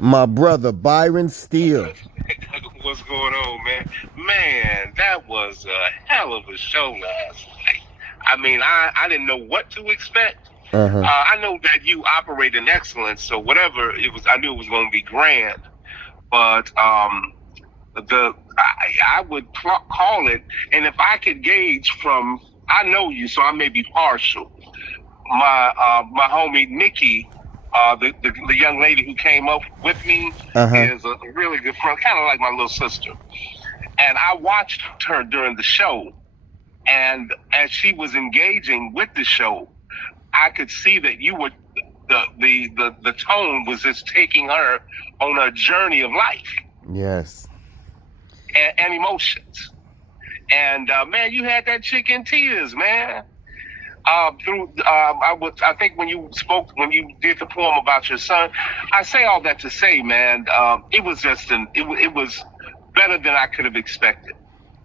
My brother Byron Steele. What's going on, man? Man, that was a hell of a show last night. I mean, I didn't know what to expect. Uh-huh. I know that you operate in excellence, so whatever it was, I knew it was going to be grand. But I would call it, and if I could gauge from, I know you, so I may be partial. My homie Nikki, the young lady who came up with me, Uh-huh. is a really good friend, kind of like my little sister. And I watched her during the show, and as she was engaging with the show, I could see that you were the tone was just taking her on a journey of life Yes. and emotions. And man, you had that chick in tears, man. I think when you did the poem about your son, I say all that to say, man, it was just it was better than I could have expected.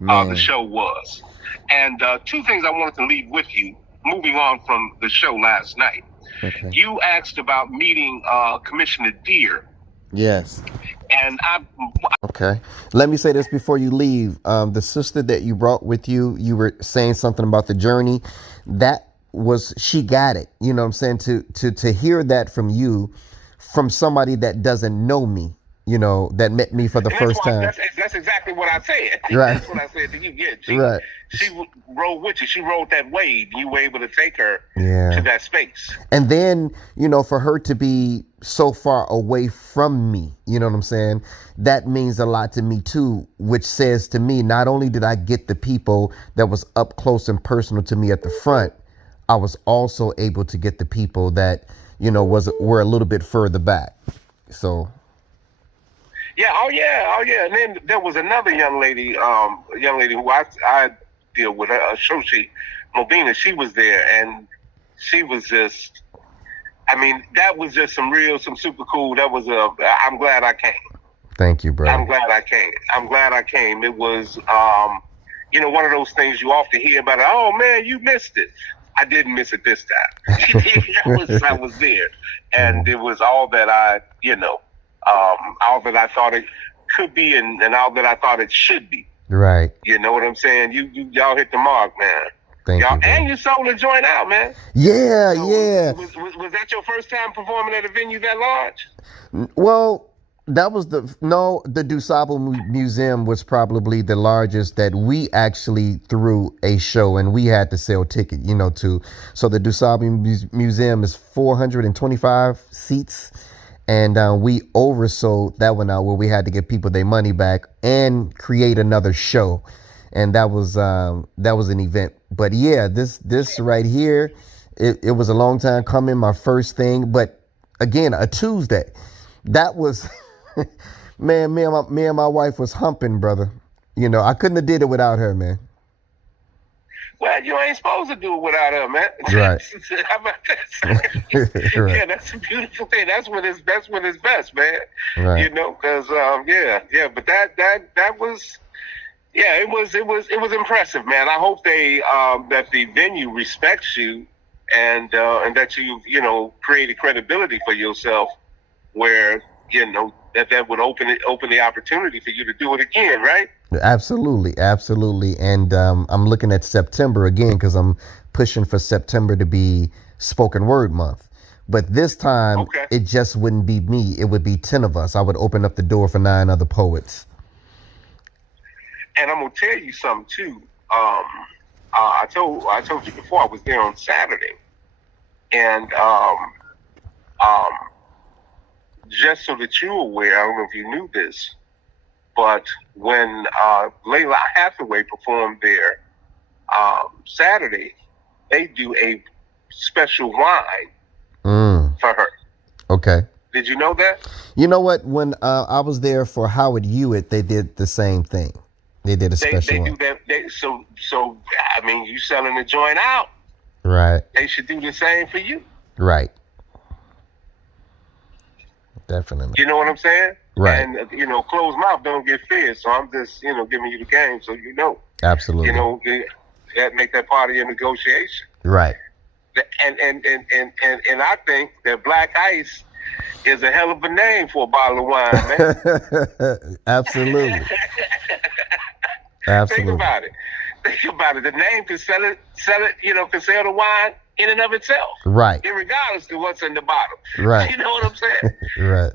The Man. show was, and two things I wanted to leave with you. Moving on from the show last night, Okay. you asked about meeting Commissioner Deere, Yes. and I Okay. Let me say this before you leave. The sister that you brought with you, you were saying something about the journey. That was, she got it. You know what I'm saying? To hear that from you, from somebody that doesn't know me, you know, that met me for the and that's first why time. that's exactly what I said. Right. That's what I said to you. Yeah, Right. she rode with you. She rode that wave. You were able to take her Yeah. to that space. And then, you know, for her to be so far away from me, you know what I'm saying? That means a lot to me too, which says to me, not only did I get the people that was up close and personal to me at the front, I was also able to get the people that, you know, were a little bit further back. So Yeah, oh yeah. And then there was another young lady who I deal with, her, Shoshi Mobina. She was there, and she was just, I mean, that was just some super cool. That was I'm glad I came. thank you, brother. I'm glad I came. I'm glad I came. It was, one of those things you often hear about. Oh man, you missed it. I didn't miss it this time. I was there, and it was all that all that I thought it could be, and all that I thought it should be. Right. You know what I'm saying? Y'all hit the mark, man. Thank Y'all, you, brother. and you sold the joint out, man. Yeah, So, yeah. Was that your first time performing at a venue that large? Well, that was the DuSable Museum was probably the largest that we actually threw a show, and we had to sell ticket, you know, to. So the DuSable Museum is 425 seats, and we oversold that one out where we had to give people their money back and create another show, and that was an event. But yeah, this right here, it was a long time coming. My first thing, but again, a Tuesday. That was, man, me and my wife was humping, brother. You know, I couldn't have did it without her, man. Well, you ain't supposed to do it without her, man. Right. How about that? Right. Yeah, that's a beautiful thing. That's when it's best, man. Right. You know, because yeah. But that was, yeah, it was impressive, man. I hope that the venue respects you, and that you created credibility for yourself, where that would open the opportunity for you to do it again, right? Absolutely. And I'm looking at September again because I'm pushing for September to be spoken word month. But this time, It just wouldn't be me. It would be 10 of us. I would open up the door for 9 other poets. And I'm gonna tell you something too. I told you before, I was there on Saturday, and just so that you're aware, I don't know if you knew this, but when Layla Hathaway performed there Saturday, they do a special wine for her. Okay. Did you know that? You know what? When I was there for Howard Hewitt, they did the same thing. They did a special They one. do that. So I mean, you selling the joint out. Right. They should do the same for you. Right. Definitely. You know what I'm saying? Right. And closed mouth don't get fed. So I'm just giving you the game so you know. Absolutely. That make that part of your negotiation. Right. And I think that Black Ice is a hell of a name for a bottle of wine, man. Absolutely. Think Absolutely. about it. Think about it. The name can sell it, can sell the wine in and of itself. Right. Irregardless of what's in the bottle. Right. You know what I'm saying? Right.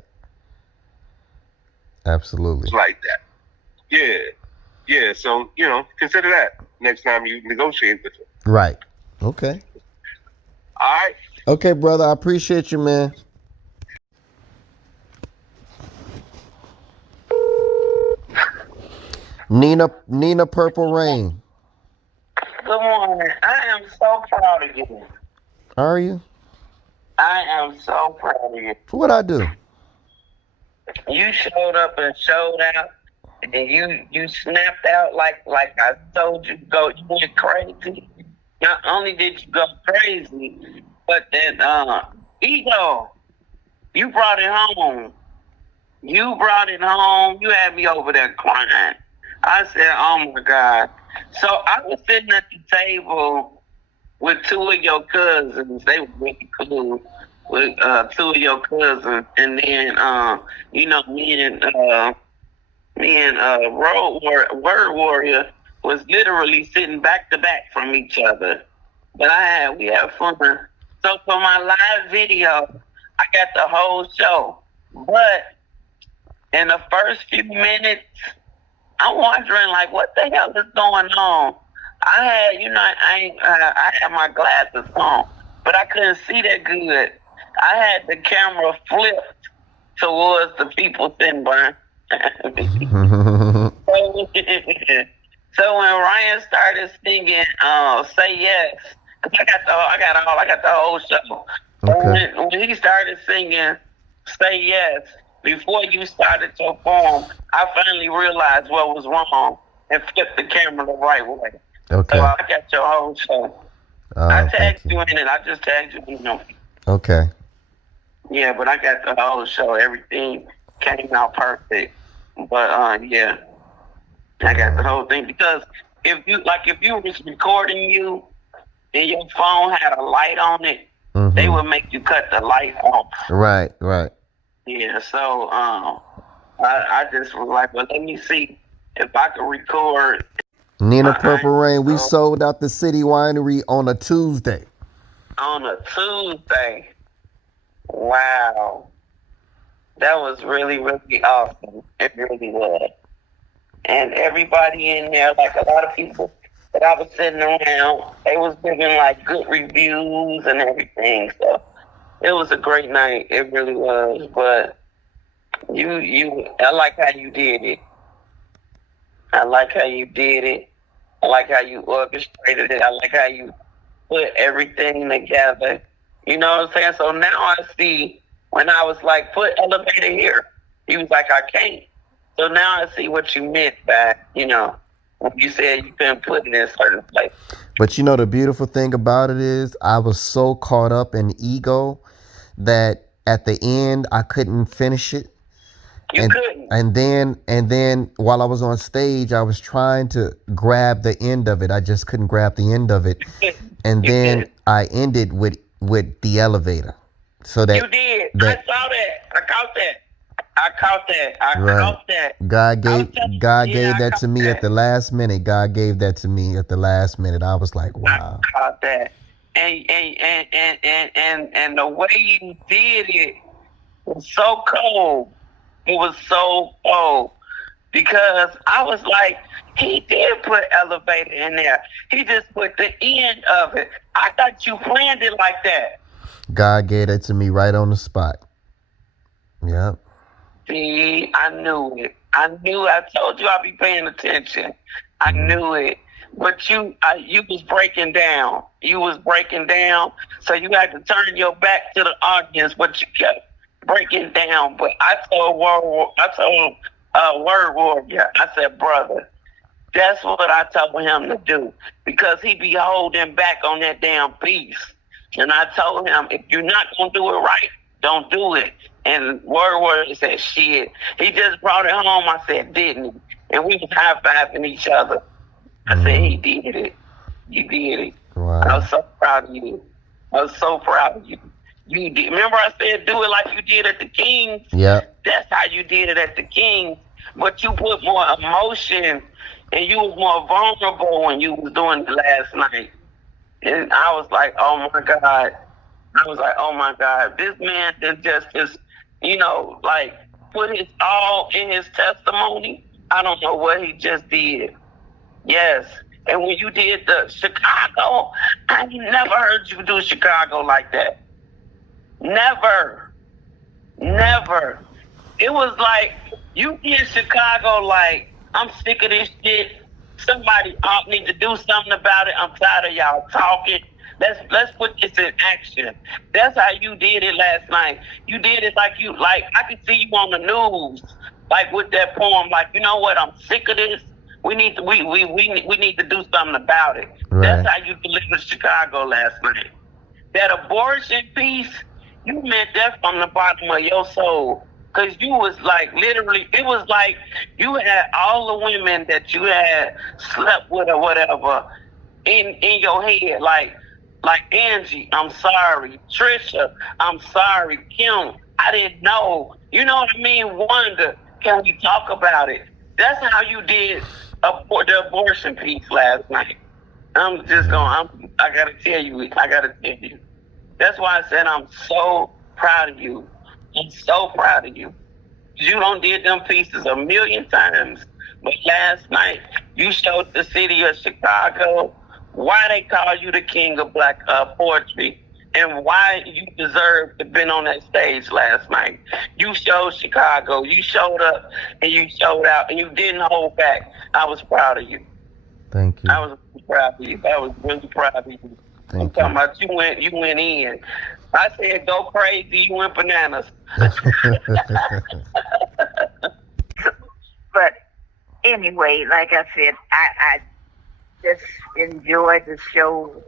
Absolutely. It's like that. Yeah. Yeah. So, consider that next time you negotiate with them. Right. Okay. All right. Okay, brother. I appreciate you, man. Nina Purple Rain. Good morning. I am so proud of you. Are you? I am so proud of you. What'd I do? You showed up and showed out, and you snapped out like I told you to go. You went crazy. Not only did you go crazy, but then ego. You brought it home. You brought it home. You had me over there crying. I said, "Oh my God." So I was sitting at the table with two of your cousins. They were really cool. With two of your cousins, and then me and Word Warrior was literally sitting back to back from each other. But we had fun. So for my live video, I got the whole show. But in the first few minutes, I'm wondering like, what the hell is going on? I had my glasses on, but I couldn't see that good. I had the camera flipped towards the people sitting behind. So when Ryan started singing "Say Yes," cause I got the whole show. Okay. When he started singing "Say Yes," before you started your poem, I finally realized what was wrong and flipped the camera the right way. Okay. So I got your whole show. I tagged you in it. I just tagged you in it. Okay. Yeah, but I got the whole show. Everything came out perfect. But yeah, I got the whole thing because if you was recording you and your phone had a light on it, they would make you cut the light off. Right. Right. Yeah. So I just was like, well, let me see if I could record. Nina Purple Rain. We sold out the City Winery on a Tuesday. On a Tuesday. Wow. That was really, really awesome. It really was. And everybody in there, like a lot of people that I was sitting around, they was giving like good reviews and everything. So it was a great night. It really was. But I like how you did it. I like how you did it. I like how you orchestrated it. I like how you put everything together. You know what I'm saying? So now I see when I was like, put elevator here. He was like, I can't. So now I see what you meant by, when you said you couldn't put it in a certain place. But the beautiful thing about it is I was so caught up in ego that at the end I couldn't finish it. You couldn't. And then while I was on stage, I was trying to grab the end of it. I just couldn't grab the end of it. And then I ended with the elevator. So that you did. I saw that. I caught that. I caught that. God gave that to me at the last minute. God gave that to me at the last minute. I was like, wow. I caught that. And the way you did it was so cold. It was so cold because I was like, he did put elevator in there. He just put the end of it. I thought you planned it like that. God gave it to me right on the spot. Yep. See, I knew it. I told you I'd be paying attention. I knew it. But you was breaking down. You was breaking down. So you had to turn your back to the audience, but you kept breaking down. But I told Word Warrior, I said, brother, that's what I told him to do. Because he be holding back on that damn piece. And I told him, if you're not going to do it right, don't do it. And Word Warrior said, shit. He just brought it home. I said, didn't he? And we was high-fiving each other. I said, he did it. You did it. Wow. I was so proud of you. I was so proud of you. You did. Remember I said do it like you did at the Kings? Yeah. That's how you did it at the Kings. But you put more emotion and you was more vulnerable when you was doing it last night. And I was like, oh my God. I was like, oh my God. This man just like put his all in his testimony. I don't know what he just did. Yes. And when you did the Chicago, I never heard you do Chicago like that. Never. Never. It was like you did Chicago like, I'm sick of this shit. Somebody need to do something about it. I'm tired of y'all talking. Let's put this in action. That's how you did it last night. You did it like I could see you on the news, like with that poem. Like, you know what? I'm sick of this. We need to we need to do something about it. Right. That's how you delivered Chicago last night. That abortion piece, you meant that from the bottom of your soul. Because you was like, literally, it was like you had all the women that you had slept with or whatever in your head. Like Angie, I'm sorry. Trisha, I'm sorry. Kim, I didn't know. You know what I mean? Wanda, can we talk about it? That's how you did the abortion piece last night. I gotta tell you. That's why I said I'm so proud of you. I'm so proud of you. You don't did them pieces a million times, but last night you showed the city of Chicago why they call you the king of Black poetry and why you deserve to been on that stage last night. You showed Chicago. You showed up and you showed out and you didn't hold back. I was proud of you. Thank you. I was proud of you. I was really proud of you. I'm talking about you went in. I said go crazy, you went bananas. But anyway, like I said, I just enjoyed the show.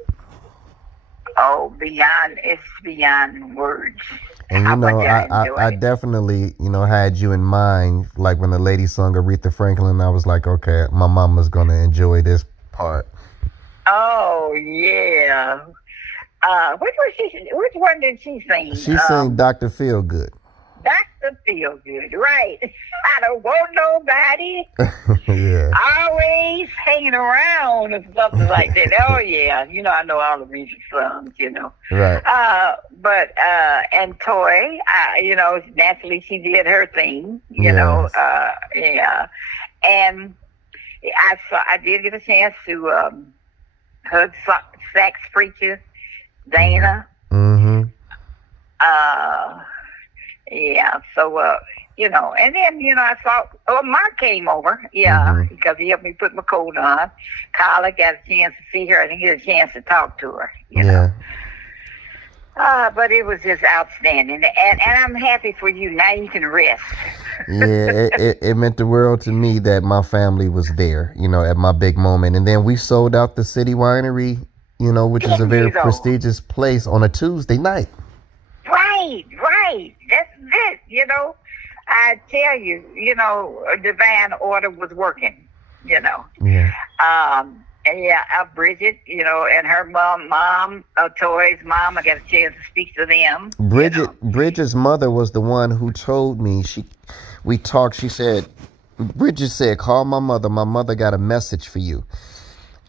Oh, it's beyond words. And I definitely, had you in mind. Like when the lady sung Aretha Franklin, I was like, okay, my mama's gonna enjoy this part. Oh yeah. Which one did she sing? She sang Dr. Feelgood. Dr. Feelgood, right. I don't want nobody. Yeah. Always hanging around or something like that. Oh yeah. I know all the music songs, Right. And Toy, naturally she did her thing, Yes. yeah. And I did get a chance to hug sax preacher Dana. Mm-hmm. Yeah, so, and then, I saw, Mark came over, because he helped me put my coat on. Carla got a chance to see her. I didn't get a chance to talk to her, you know. But it was just outstanding. And I'm happy for you. Now you can rest. Yeah, it meant the world to me that my family was there, at my big moment. And then we sold out the City Winery, which is a very prestigious place on a Tuesday night. Right. That's it, I tell you, a divine order was working, Yeah. Bridget, and her mom, Toy's mom, I got a chance to speak to them. Bridget's mother was the one who told me, we talked, Bridget said, call my mother. My mother got a message for you.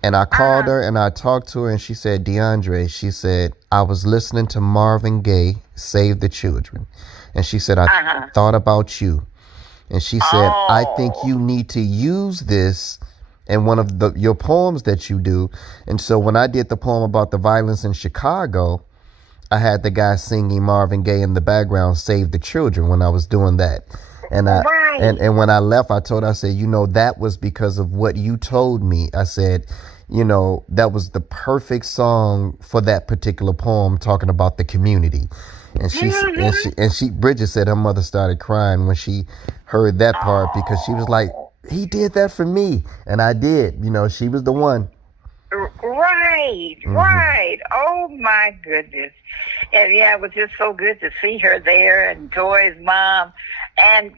And I called her and I talked to her and she said, DeAndre, she said, I was listening to Marvin Gaye, Save the Children. And she said, I thought about you. And she said, I think you need to use this in one of your poems that you do. And so when I did the poem about the violence in Chicago, I had the guy singing Marvin Gaye in the background, Save the Children, when I was doing that. And and when I left, I told her, I said, that was because of what you told me. I said, that was the perfect song for that particular poem, talking about the community. And Bridget said her mother started crying when she heard that part because she was like, he did that for me. And I did, she was the one. Right. Oh my goodness. And it was just so good to see her there and Toy's mom. And,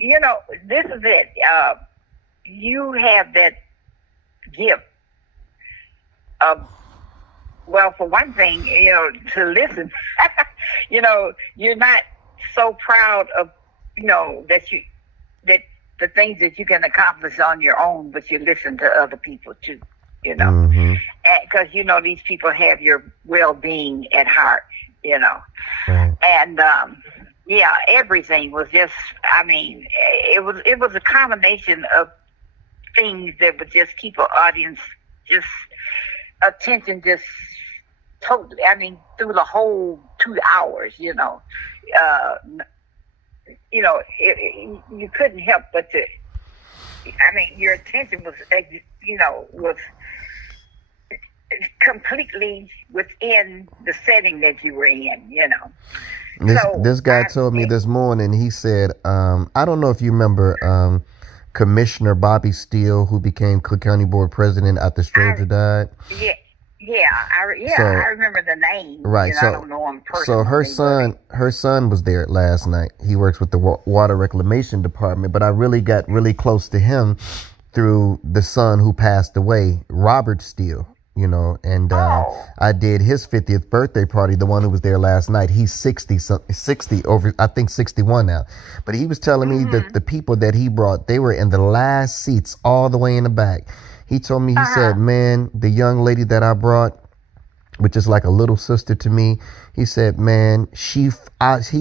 this is it. You have that gift of well, for one thing, to listen, you're not so proud of, that the things that you can accomplish on your own, but you listen to other people too, Mm-hmm. because, these people have your well-being at heart, Right. and, yeah, everything was just, it was a combination of things that would just keep an audience just attention just totally, through the whole 2 hours, you couldn't help but to, your attention was, was completely within the setting that you were in. This guy told me this morning, he said, I don't know if you remember Commissioner Bobby Steele, who became Cook County Board President after Stroger died. I remember the name. Right. I don't know him personally. So her son was there last night. He works with the Water Reclamation Department, but I really got really close to him through the son who passed away, Robert Steele. And I did his 50th birthday party, the one who was there last night. He's 60 over, I think 61 now. But he was telling me that the people that he brought, they were in the last seats all the way in the back. He told me, he said, man, the young lady that I brought, which is like a little sister to me, he said, man, he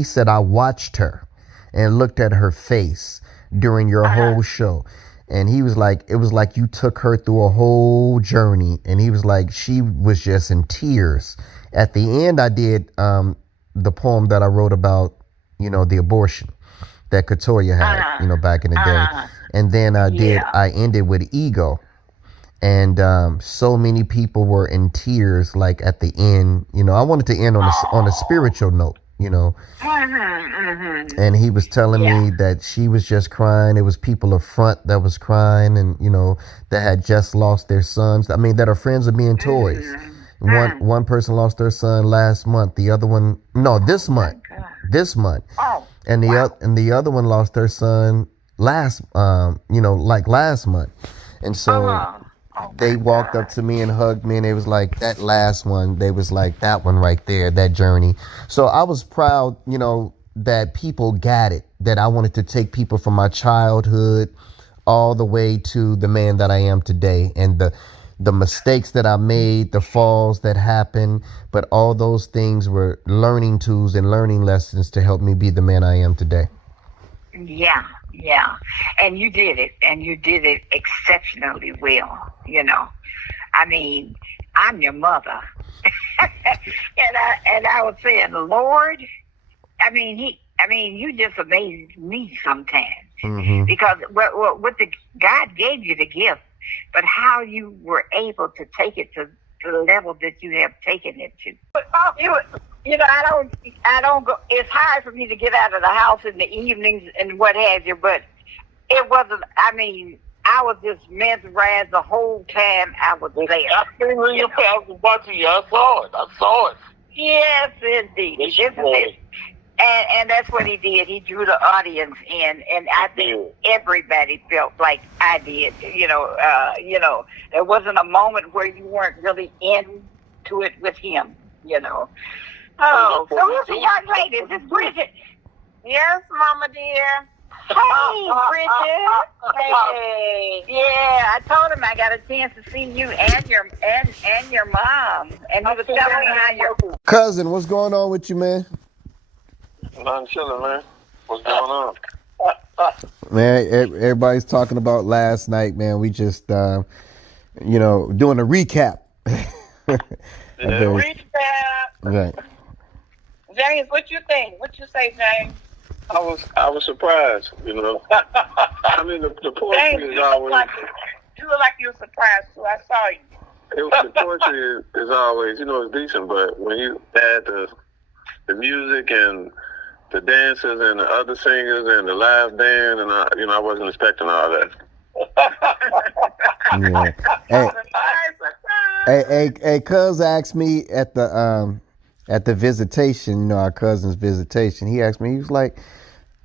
said, I watched her and looked at her face during your whole show. And he was like, it was like you took her through a whole journey. And he was like, she was just in tears. At the end, I did the poem that I wrote about, the abortion that Katoya had, back in the day. And then I ended with ego. And so many people were in tears, like at the end. I wanted to end on a spiritual note, And he was telling me that she was just crying. It was people up front that was crying, and that had just lost their sons. That are friends of being toys. One person lost their son last month. The other one, this month. This month. Oh, and the other one lost their son last month. And so they walked up to me and hugged me, and they was like, that last one, they was like, that one right there, that journey. So I was proud, that people got it, that I wanted to take people from my childhood all the way to the man that I am today, and the mistakes that I made, the falls that happened, but all those things were learning tools and learning lessons to help me be the man I am today. Yeah. And you did it, and you did it exceptionally well, I'm your mother. and I was saying, Lord, you just amaze me sometimes, because what God gave you the gift, but how you were able to take it to the level that you have taken it to. But I don't go. It's hard for me to get out of the house in the evenings and what have you, but it wasn't. I was just mesmerized the whole time I was there. I seen when you passed watching you. I saw it. Yes, indeed. And that's what he did. He drew the audience in, and I think everybody felt like I did. There wasn't a moment where you weren't really into it with him. Oh, so who's the young lady? Is this Bridget? Yes, Mama dear. Hey, Bridget. Hey. Yeah, I told him I got a chance to see you and your mom, and he was telling me how your cousin. What's going on with you, man? Nothing chilling, man. What's going on? Man, everybody's talking about last night, man. We just, doing a recap. Recap. Right. James, what you think? What you say, James? I was surprised, the poetry James, is always. You look like you were surprised too. I saw you. The poetry is always, it's decent, but when you add the music and the dancers and the other singers and the live band, and I wasn't expecting all that. Yeah. Hey, cuz asked me at the visitation, our cousin's visitation. He asked me, he was like,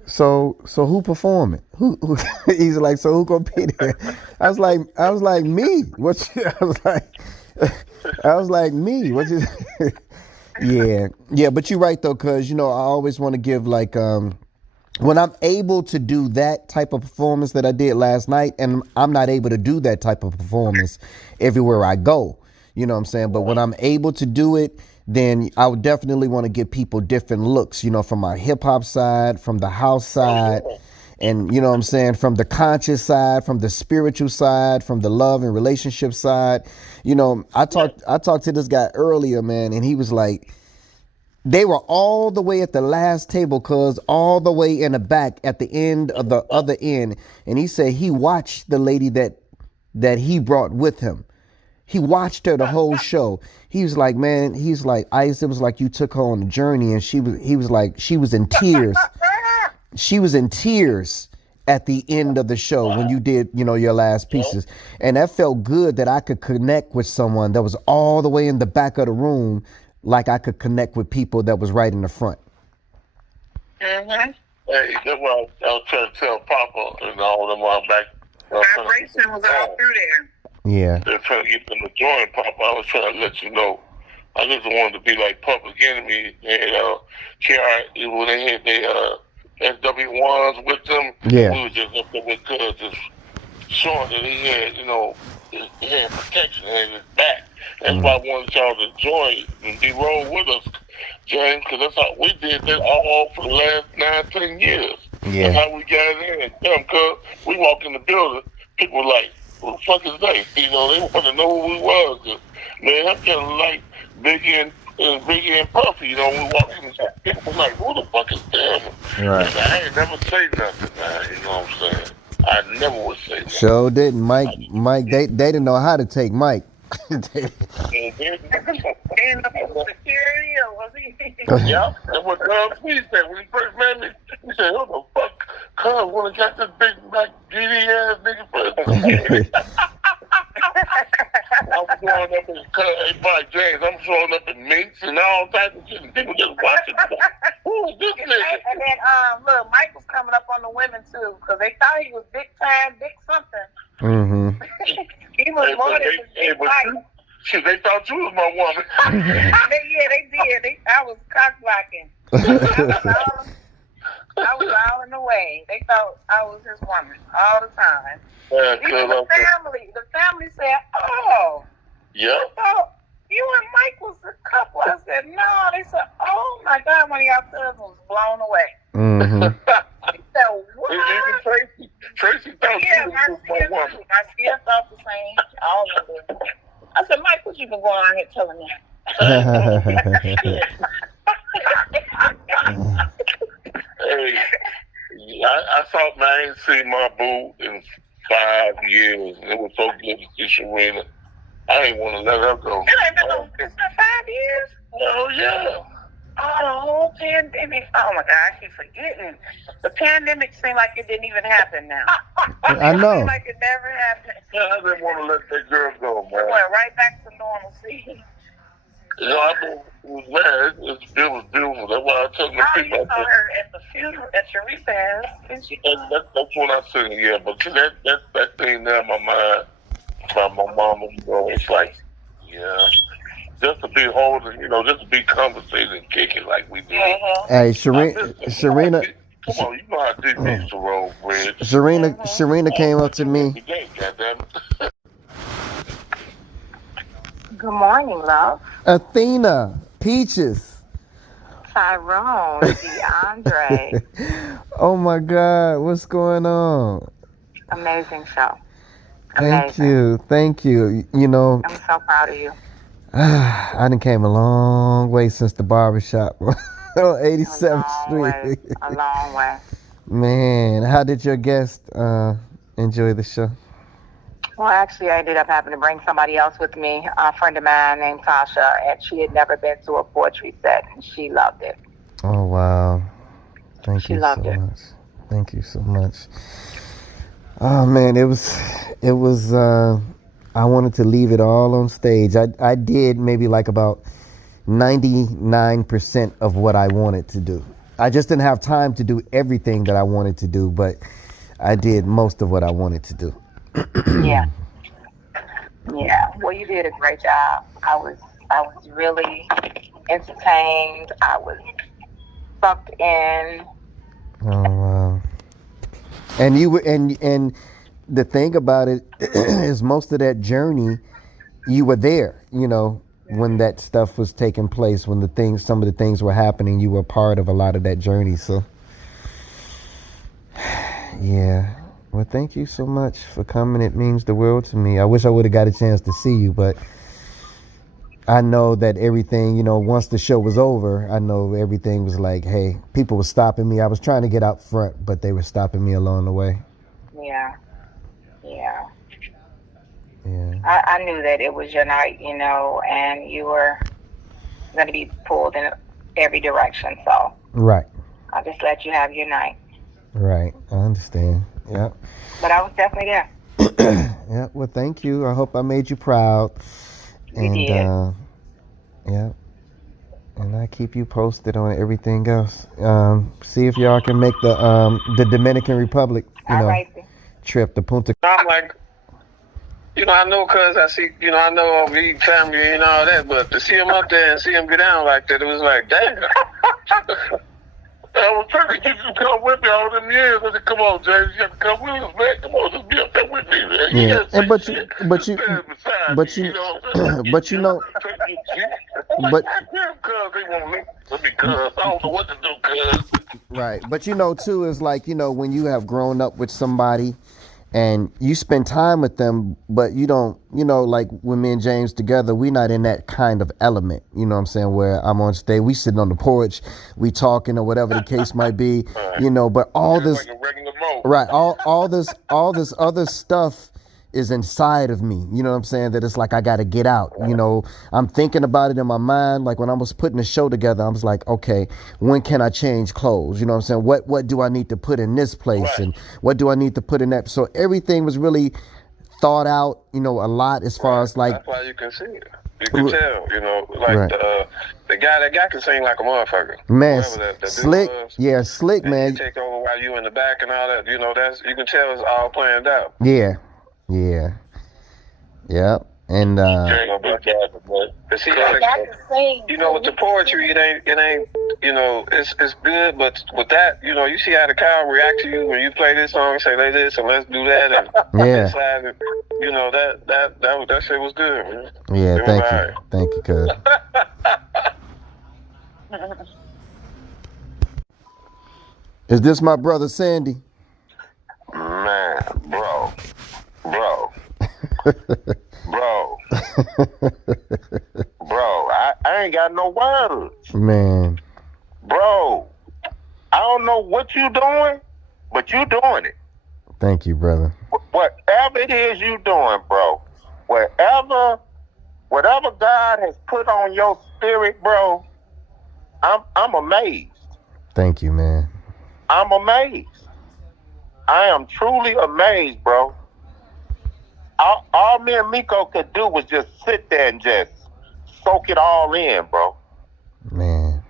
so who performing? Who he's like, so who gonna be there? I was like, me. I was I was like, me? What's it? Yeah. But you're right though, because I always want to give like when I'm able to do that type of performance that I did last night, and I'm not able to do that type of performance everywhere I go. You know what I'm saying? But when I'm able to do it, then I would definitely want to give people different looks, from my hip hop side, from the house side, and you know what I'm saying, from the conscious side, from the spiritual side, from the love and relationship side. I talked to this guy earlier, man, and he was like, they were all the way at the last table, cuz all the way in the back at the end of the other end. And he said he watched the lady that he brought with him. He watched her the whole show. He was like, man, he's like, Ice, it was like you took her on a journey, and he was like, she was in tears. She was in tears at the end of the show when you did, your last pieces. And that felt good that I could connect with someone that was all the way in the back of the room, like I could connect with people that was right in the front. Mm-hmm. Hey, that's what I was trying to tell Papa and all them while back. Vibration was all through there. Yeah. They're trying to get them to join, Papa. I was trying to let you know. I just wanted to be like Public Enemy. And when they had their SW1s with them, yeah, we was just up there with Cuz, just showing that he had, he had protection in his back. That's why I wanted y'all to join and be roll with us, James, because that's how we did that all for the last 9-10 years. Yeah. That's how we got in and them, cuz we walk in the building, people were like, who the fuck is that? They want to know who we was. Man, I'm kind of like Biggie and Puffy, when we walk in, people were like, who the fuck is them? Right. I ain't never say nothing, man, you know what I'm saying? I never would say nothing. Sure didn't. Mike, they didn't know how to take Mike. Security, or was he? Yeah, that's what Doug P said when he first met me. He said, who the fuck, cuz, when I got this big, black, GD ass nigga first. I'm showing up in James, I'm showing up in minks and all types of shit, and people just watching. Who is this nigga? And then, look, Mike was coming up on the women, too, because they thought he was big time, big something. Mm-hmm. He was more than big Mike. Shit, they thought you was my woman. They did. I was cock blocking. I was all in the way. They thought I was his woman all the time. Even the family said, "Oh, yeah. I thought you and Mike was a couple." I said, "No." They said, "Oh my God, one of y'all cousins was blown away." Mm-hmm. He said, "What?" Even Tracy thought you was my woman. I still thought the same. All of them. I said, "Mike, what you been going on here telling that?" Hey, I thought, man, I ain't seen my boo in 5 years. It was so good to see Serena. I ain't want to let her go. It ain't been it's been 5 years? Oh, yeah. Oh, the whole pandemic. Oh, my God, I keep forgetting. The pandemic seemed like it didn't even happen now. I know. It seemed like it never happened. Yeah, I didn't want to let that girl go, man. It went right back to normalcy. It was beautiful. That's why I tell the people. You saw her at the funeral, at Sharifa's, didn't you? That's what I said, yeah. But that thing there in my mind about my mama, it's like, yeah. Just to be holding, just to be conversating and kicking like we do. Mm-hmm. Hey, Serena. Come on, you know how deep we used to roll, Fred. Serena came up to me. Good morning, love. Athena, Peaches. Tyrone, DeAndre. Oh my God, what's going on? Amazing show. Amazing. Thank you. I'm so proud of you. I done came a long way since the barbershop on 87th Street. A long way. Man, how did your guest enjoy the show? Well, actually, I ended up having to bring somebody else with me, a friend of mine named Tasha, and she had never been to a poetry set, and she loved it. Oh, wow. Thank you so much. Thank you so much. Oh, man, it was, I wanted to leave it all on stage. I did maybe like about 99% of what I wanted to do. I just didn't have time to do everything that I wanted to do, but I did most of what I wanted to do. Yeah. Yeah. Well, you did a great job. I was really entertained. I was sucked in. Oh wow. And you were and the thing about it is most of that journey you were there, when that stuff was taking place, when some of the things were happening, you were part of a lot of that journey. So yeah. Well, thank you so much for coming. It means the world to me. I wish I would have got a chance to see you, but I know that everything, once the show was over, I know everything was like, hey, people were stopping me. I was trying to get out front, but they were stopping me along the way. Yeah. Yeah. Yeah. I knew that it was your night, and you were going to be pulled in every direction. So Right. I just let you have your night. Right. I understand. Yeah. But I was definitely there. Yeah. Well, thank you. I hope I made you proud. You did. Yeah. And I keep you posted on everything else. See if y'all can make the Dominican Republic, trip to Punta. I'm like, I know because I see, I know of the family and all that, but to see him up there and see him get down like that, it was like, damn. I was trying to get you to come with me all them years. I said, come on, James, you have to come with us, man. Come on, just be up there with me, man. Yeah, and but because I don't know what to do, cuz. Right, but too, is like, when you have grown up with somebody and you spend time with them, but you don't, like when me and James together, we not in that kind of element, you know what I'm saying, where I'm on stage, we sitting on the porch, we talking or whatever the case might be, but all this, right, all this other stuff is inside of me, you know what I'm saying, that it's like I gotta get out, I'm thinking about it in my mind, like when I was putting the show together, I was like, okay, when can I change clothes, you know what I'm saying, what do I need to put in this place, right, and what do I need to put in that, so everything was really thought out, a lot as far as like. That's why you can see it. You can tell, like right, the guy can sing like a motherfucker. Man, Slick, Slick, man. He take over while you in the back and all that, you can tell it's all planned out. Yeah. And with the poetry, it ain't, it's good, but with that, you see how the crowd react to you when you play this song, say like this, and let's do that, and yeah, that shit was good, man. Yeah, thank you, cuz. Is this my brother Sandy? Man, bro. I ain't got no words. Man. Bro, I don't know what you doing, but you doing it. Thank you, brother. Whatever it is you doing, bro, whatever God has put on your spirit, bro, I'm amazed. Thank you, man. I'm amazed. I am truly amazed, bro. All me and Miko could do was just sit there and just soak it all in, bro. Man.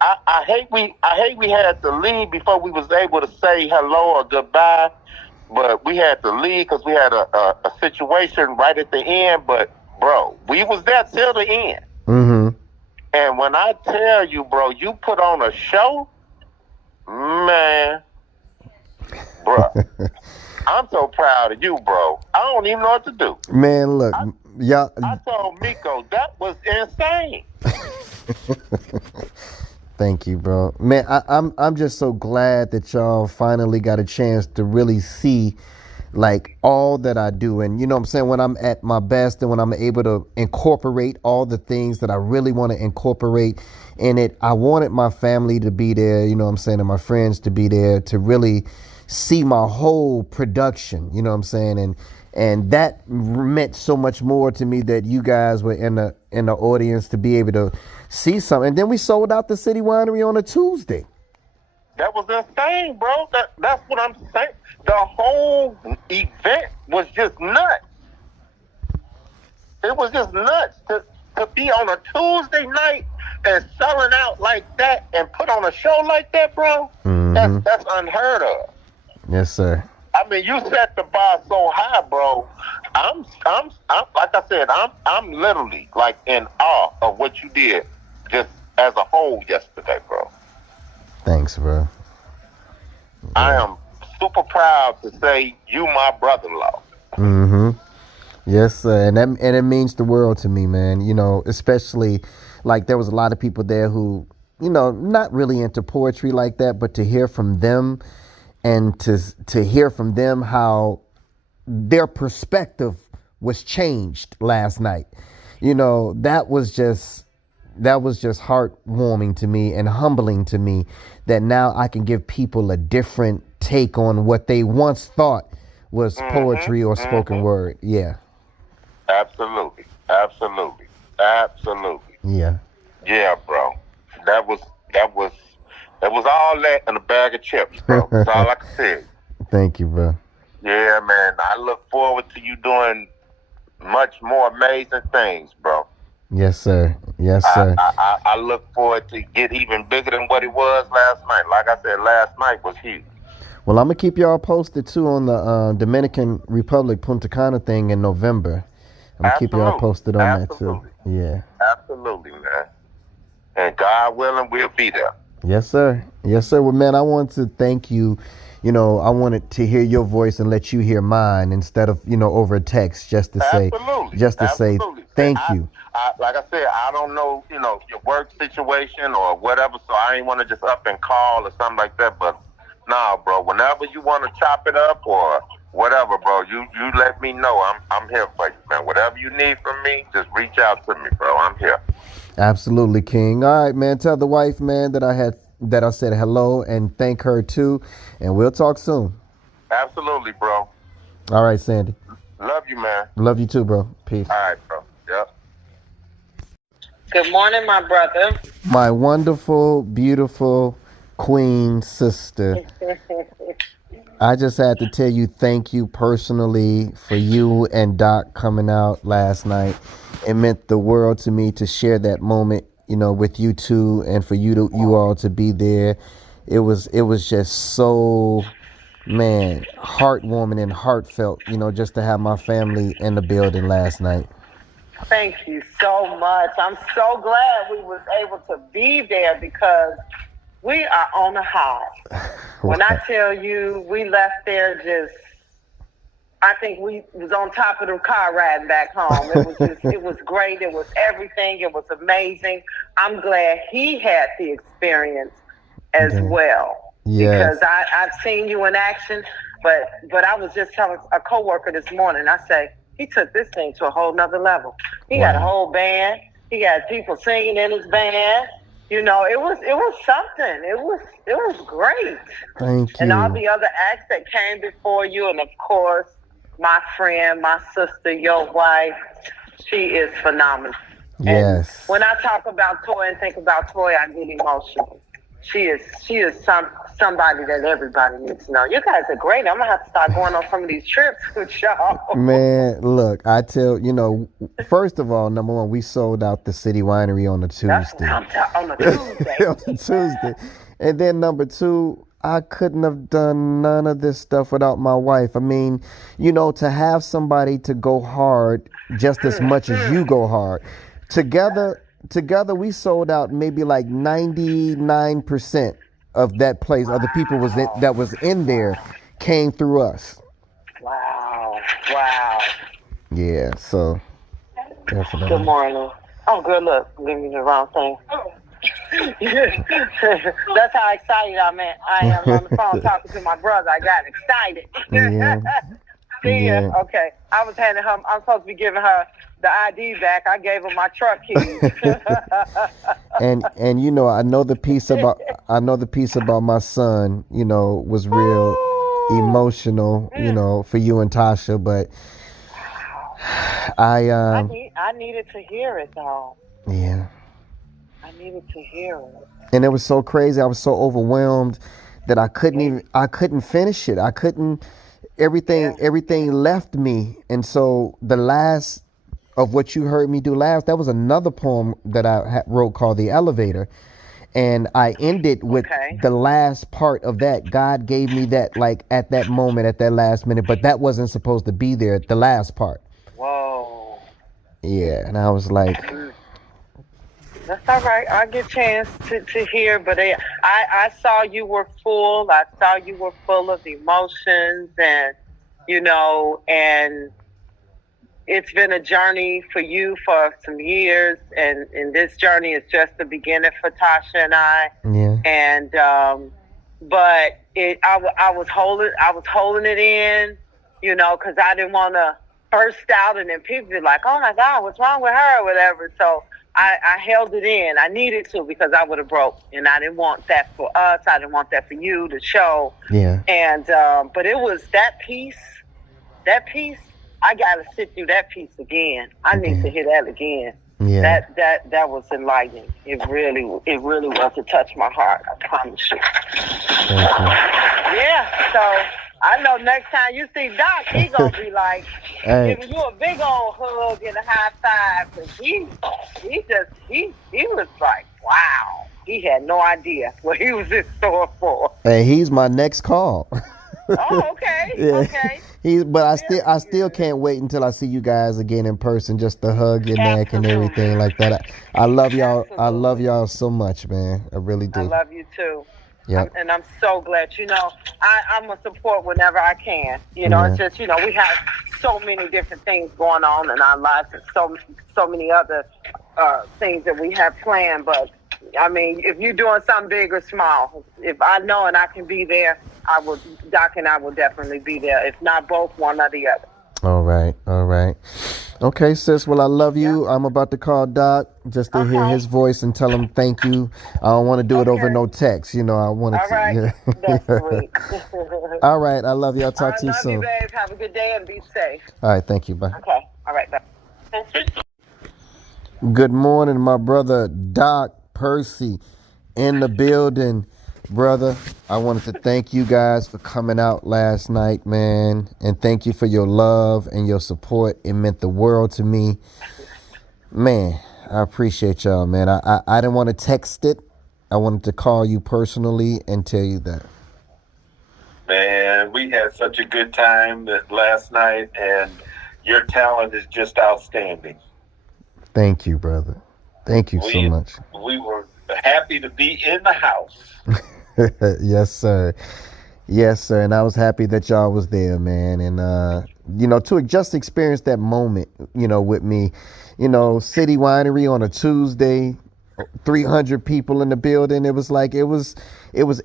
I hate we had to leave before we was able to say hello or goodbye, but we had to leave because we had a situation right at the end. But bro, we was there till the end. Mm-hmm. And when I tell you, bro, you put on a show, man, bro. I'm so proud of you, bro. I don't even know what to do. Man, look, y'all. I told Miko that was insane. Thank you, bro. Man, I'm just so glad that y'all finally got a chance to really see like all that I do. And you know what I'm saying, when I'm at my best and when I'm able to incorporate all the things that I really want to incorporate in it. I wanted my family to be there, you know what I'm saying, and my friends to be there to really see my whole production, you know what I'm saying, and that meant so much more to me that you guys were in the audience to be able to see something. And then we sold out the City Winery on a Tuesday. That was insane, bro. That's what I'm saying. The whole event was just nuts. It was just nuts to be on a Tuesday night and selling out like that and put on a show like that, bro. Mm-hmm. That's unheard of. Yes, sir. I mean, you set the bar so high, bro. I'm like I said, I'm literally like in awe of what you did, just as a whole yesterday, bro. Thanks, bro. Yeah. I am super proud to say you my brother-in-law. Mm-hmm. Yes, sir. And it means the world to me, man. You know, especially like there was a lot of people there who, you know, not really into poetry like that, but to hear from them and to hear from them how their perspective was changed last night. You know, that was just heartwarming to me and humbling to me that now I can give people a different take on what they once thought was poetry or spoken word. Yeah. Absolutely. Yeah. Yeah, bro. That was all that and a bag of chips, bro. That's all I can say. Thank you, bro. Yeah, man. I look forward to you doing much more amazing things, bro. Yes, sir. Yes, sir. I look forward to get even bigger than what it was last night. Like I said, last night was huge. Well, I'm gonna keep y'all posted too on the Dominican Republic Punta Cana thing in November. I'm gonna keep y'all posted on that too. Yeah. Absolutely, man. And God willing, we'll be there. Yes, sir. Yes, sir. Well, man, I want to thank you. You know, I wanted to hear your voice and let you hear mine instead of, you know, over text, just to say thank you. Like I said, I don't know, you know, your work situation or whatever, so I ain't want to just up and call or something like that. But nah, bro, whenever you want to chop it up or whatever, bro, you let me know. I'm here for you, man. Whatever you need from me, just reach out to me, bro. I'm here. Absolutely, King. All right, man. Tell the wife, man, that I said hello and thank her too, and we'll talk soon. Absolutely, bro. All right, Sandy. Love you, man. Love you too, bro. Peace. All right, bro. Yep. Good morning, my brother. My wonderful, beautiful queen sister. I just had to tell you thank you personally for you and Doc coming out last night. It meant the world to me to share that moment, you know, with you two and for you all to be there. It was just so, man, heartwarming and heartfelt, you know, just to have my family in the building last night. Thank you so much. I'm so glad we was able to be there because we are on a high. When I tell you we left there just, I think we was on top of the car riding back home. It was great. It was everything. It was amazing. I'm glad he had the experience as well. Yes. Because I've seen you in action, but I was just telling a coworker this morning, I say, he took this thing to a whole nother level. He got a whole band. He got people singing in his band. You know, it was something. It was great. Thank you. And all the other acts that came before you, and of course, my friend, my sister, your wife, she is phenomenal. Yes. And when I talk about Toy and think about Toy, I get emotional. She is somebody that everybody needs to know. You guys are great. I'm gonna have to start going on some of these trips with y'all. Man, look, I tell you know, first of all, number one, we sold out the City Winery on a Tuesday. On a Tuesday. On a Tuesday, and then number two, I couldn't have done none of this stuff without my wife. I mean, you know, to have somebody to go hard just as much as you go hard, together we sold out maybe like 99% of that place. Other people that was in there came through us. Wow. Yeah, so definitely. Good morning. Oh, good look. Give me the wrong thing. That's how excited I am on the phone talking to my brother. I got excited. Yeah. Yeah. Okay. I was handing her. I'm supposed to be giving her the ID back. I gave her my truck keys. and you know, I know the piece about my son, you know, was real emotional, you know, for you and Tasha, but I needed to hear it though. Yeah. I needed to hear it. And it was so crazy. I was so overwhelmed that I couldn't finish it. I couldn't. Everything left me, and so the last of what you heard me do last, that was another poem that I wrote called The Elevator, And I ended with the last part of that. God gave me that, like, at that moment, at that last minute, but that wasn't supposed to be there at the last part. Whoa. Yeah, and I was like, that's all right. I get a chance to hear, but I saw you were full. I saw you were full of emotions, and and it's been a journey for you for some years, and this journey is just the beginning for Tasha and I. Yeah. And but I was holding it in, because I didn't want to burst out, and then people be like, "Oh my God, what's wrong with her?" or whatever. So I held it in. I needed to, because I would have broke, and I didn't want that for us. I didn't want that for you, the show. Yeah. And but it was that piece. I gotta sit through that piece again. I need to hear that again. Yeah. That was enlightening. It really was to touch my heart. I promise you. Thank you. Yeah. So I know next time you see Doc, he gonna be like giving you a big old hug and a high five. Cause he was like, wow. He had no idea what he was in store for. Hey, he's my next call. Oh, okay. Yeah. Okay. I still can't wait until I see you guys again in person, just to hug your neck and everything like that. I love y'all. Absolutely. I love y'all so much, man. I really do. I love you too. Yeah. And I'm so glad. I'm a support whenever I can. It's just we have so many different things going on in our lives, and so many other things that we have planned. But I mean, if you're doing something big or small, if I know and I can be there, Doc and I will definitely be there. If not both, one or the other. All right. Okay, sis. Well, I love you. I'm about to call Doc just to hear his voice and tell him thank you. I don't want to do it over no text. I want All right. to. That's sweet. All right. I love you. I'll talk to you soon. I love you, babe. Have a good day and be safe. All right. Thank you. Bye. Okay. All right. Bye. Good morning, my brother Doc Percy in the building. Brother, I wanted to thank you guys for coming out last night, man, and thank you for your love and your support. It meant the world to me. Man, I appreciate y'all, man. I didn't want to text it. I wanted to call you personally and tell you that. Man, we had such a good time last night, and your talent is just outstanding. Thank you, brother. Thank you so much. We were happy to be in the house. Yes, sir. And I was happy that y'all was there, man. And to just experience that moment, with me, City Winery on a Tuesday, 300 people in the building. It was like it was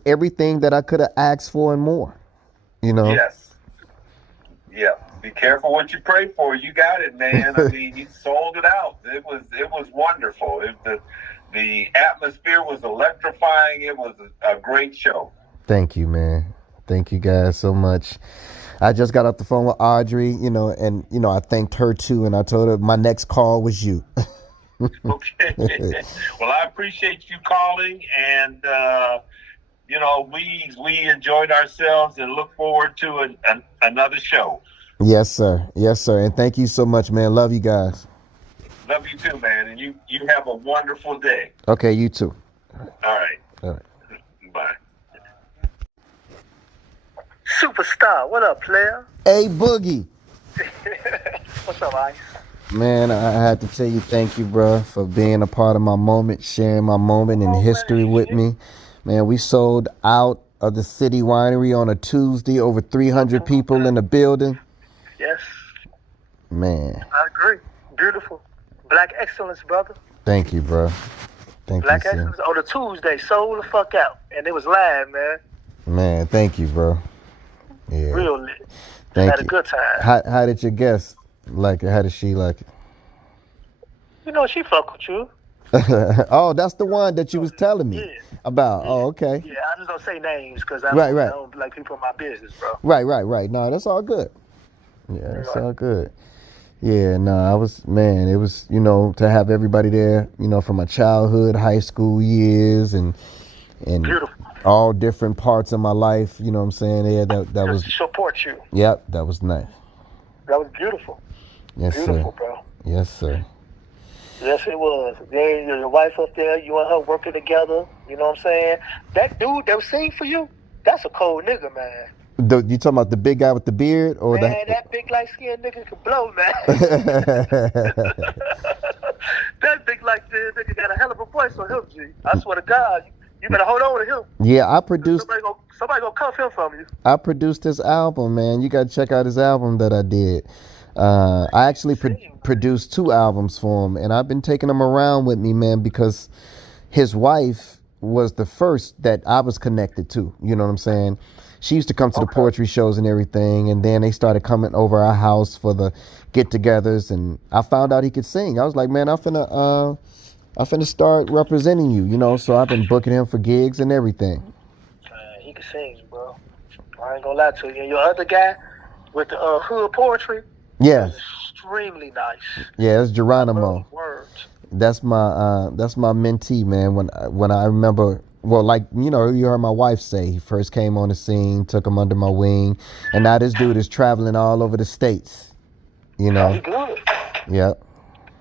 everything that I could have asked for and more. Yes. Yeah. Be careful what you pray for. You got it, man. I mean, you sold it out. It was wonderful. The atmosphere was electrifying. It was a great show. Thank you, man. Thank you guys so much. I just got off the phone with Audrey, and I thanked her too, and I told her my next call was you. Okay. Well, I appreciate you calling, and we enjoyed ourselves and look forward to another show. Yes, sir. And thank you so much, man. Love you guys. Love you too, man. And you have a wonderful day. Okay, you too. All right. Bye. Superstar, what up, player? Hey, Boogie. What's up, Ice? Man, I had to tell you thank you, bro, for being a part of my moment, sharing my moment in history with me. Man, we sold out of the City Winery on a Tuesday, over 300 people in the building. Yes. Man. I agree. Beautiful. Black excellence, brother. Thank you, bro. Thank Black you, excellence on a Tuesday, sold the fuck out. And it was live, man. Man, thank you, bro. Yeah. Real lit. Thank Had you. a good time. How did your guest like it? How did she like it? She fuck with you. Oh, that's the one that you was telling me about. Yeah. Oh, okay. Yeah, I just don't say names because I don't like people in my business, bro. Right. No, that's all good. Yeah, that's all good. Yeah, no, it was, to have everybody there, from my childhood, high school years, and beautiful. All different parts of my life, you know what I'm saying? Yeah, that was support you. Yep, that was nice. That was beautiful. Yes, beautiful, sir. Bro. Yes, sir. Yes, it was. Then your wife up there, you and her working together. You know what I'm saying? That dude that was singing for you, that's a cold nigga, man. You talking about the big guy with the beard, or man, that big light skinned nigga can blow, man. That big light skinned nigga got a hell of a voice on him, G. I swear to God, you better hold on to him. Yeah, I produced. Somebody gonna cuff him from you. I produced this album, man. You gotta check out his album that I did. I actually produced 2 albums for him, and I've been taking him around with me, man, because his wife was the first that I was connected to. You know what I'm saying? She used to come to the poetry shows and everything, and then they started coming over our house for the get-togethers, and I found out he could sing. I was like, man, I'm finna start representing you, you know. So I've been booking him for gigs and everything. He can sing, bro. I ain't gonna lie to you. And your other guy with the hood poetry, yeah, extremely nice. Yeah, it's Geronimo. Words. That's my mentee, man. When I remember, well, like, you know, you heard my wife say, he first came on the scene, took him under my wing, and now this dude is traveling all over the states. You know. He's good. Yep.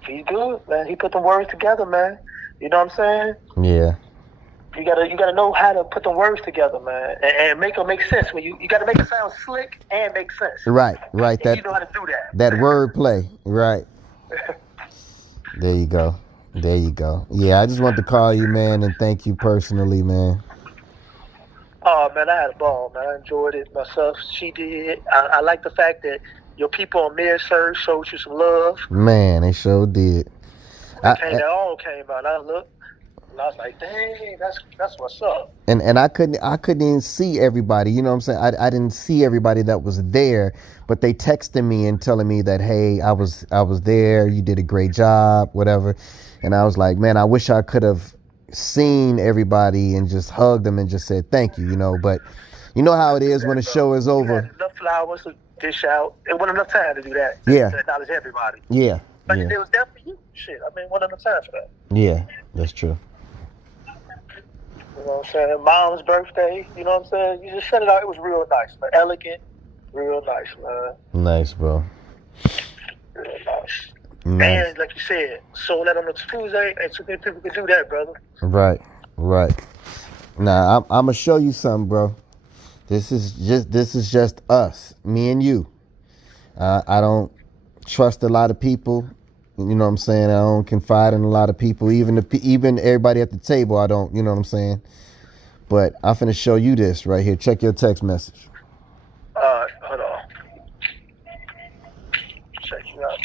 He's good, man. He put the words together, man. You know what I'm saying? Yeah. You gotta know how to put the words together, man, and make them make sense. When you gotta make it sound slick and make sense. Right. And you know how to do that. That word play, right? There you go. Yeah, I just wanted to call you, man, and thank you personally, man. Oh man, I had a ball, man. I enjoyed it myself. She did. I like the fact that your people on MedSurg showed you some love. Man, they sure did. They all came out. I looked. I was like, dang, that's what's up. And I couldn't even see everybody. You know what I'm saying? I didn't see everybody that was there, but they texted me and telling me that, hey, I was there. You did a great job, whatever. And I was like, man, I wish I could have seen everybody and just hugged them and just said thank you, you know. But you know how it is when a show is over. You had enough flowers to dish out. It wasn't enough time to do that. Yeah. To acknowledge everybody. Yeah. But it was there for you. Shit, I mean, wasn't enough time for that. Yeah, that's true. You know what I'm saying? Mom's birthday, you know what I'm saying? You just set it out. It was real nice, man. Elegant, real nice, man. Nice, bro. Real nice. And like you said, sold that on a Tuesday, and too many people could do that, brother. Right. Now, I'm gonna show you something, bro. This is just us, me and you. I don't trust a lot of people. You know what I'm saying? I don't confide in a lot of people, even everybody at the table. I don't, you know what I'm saying? But I'm finna show you this right here. Check your text message. Hold on. Check you out.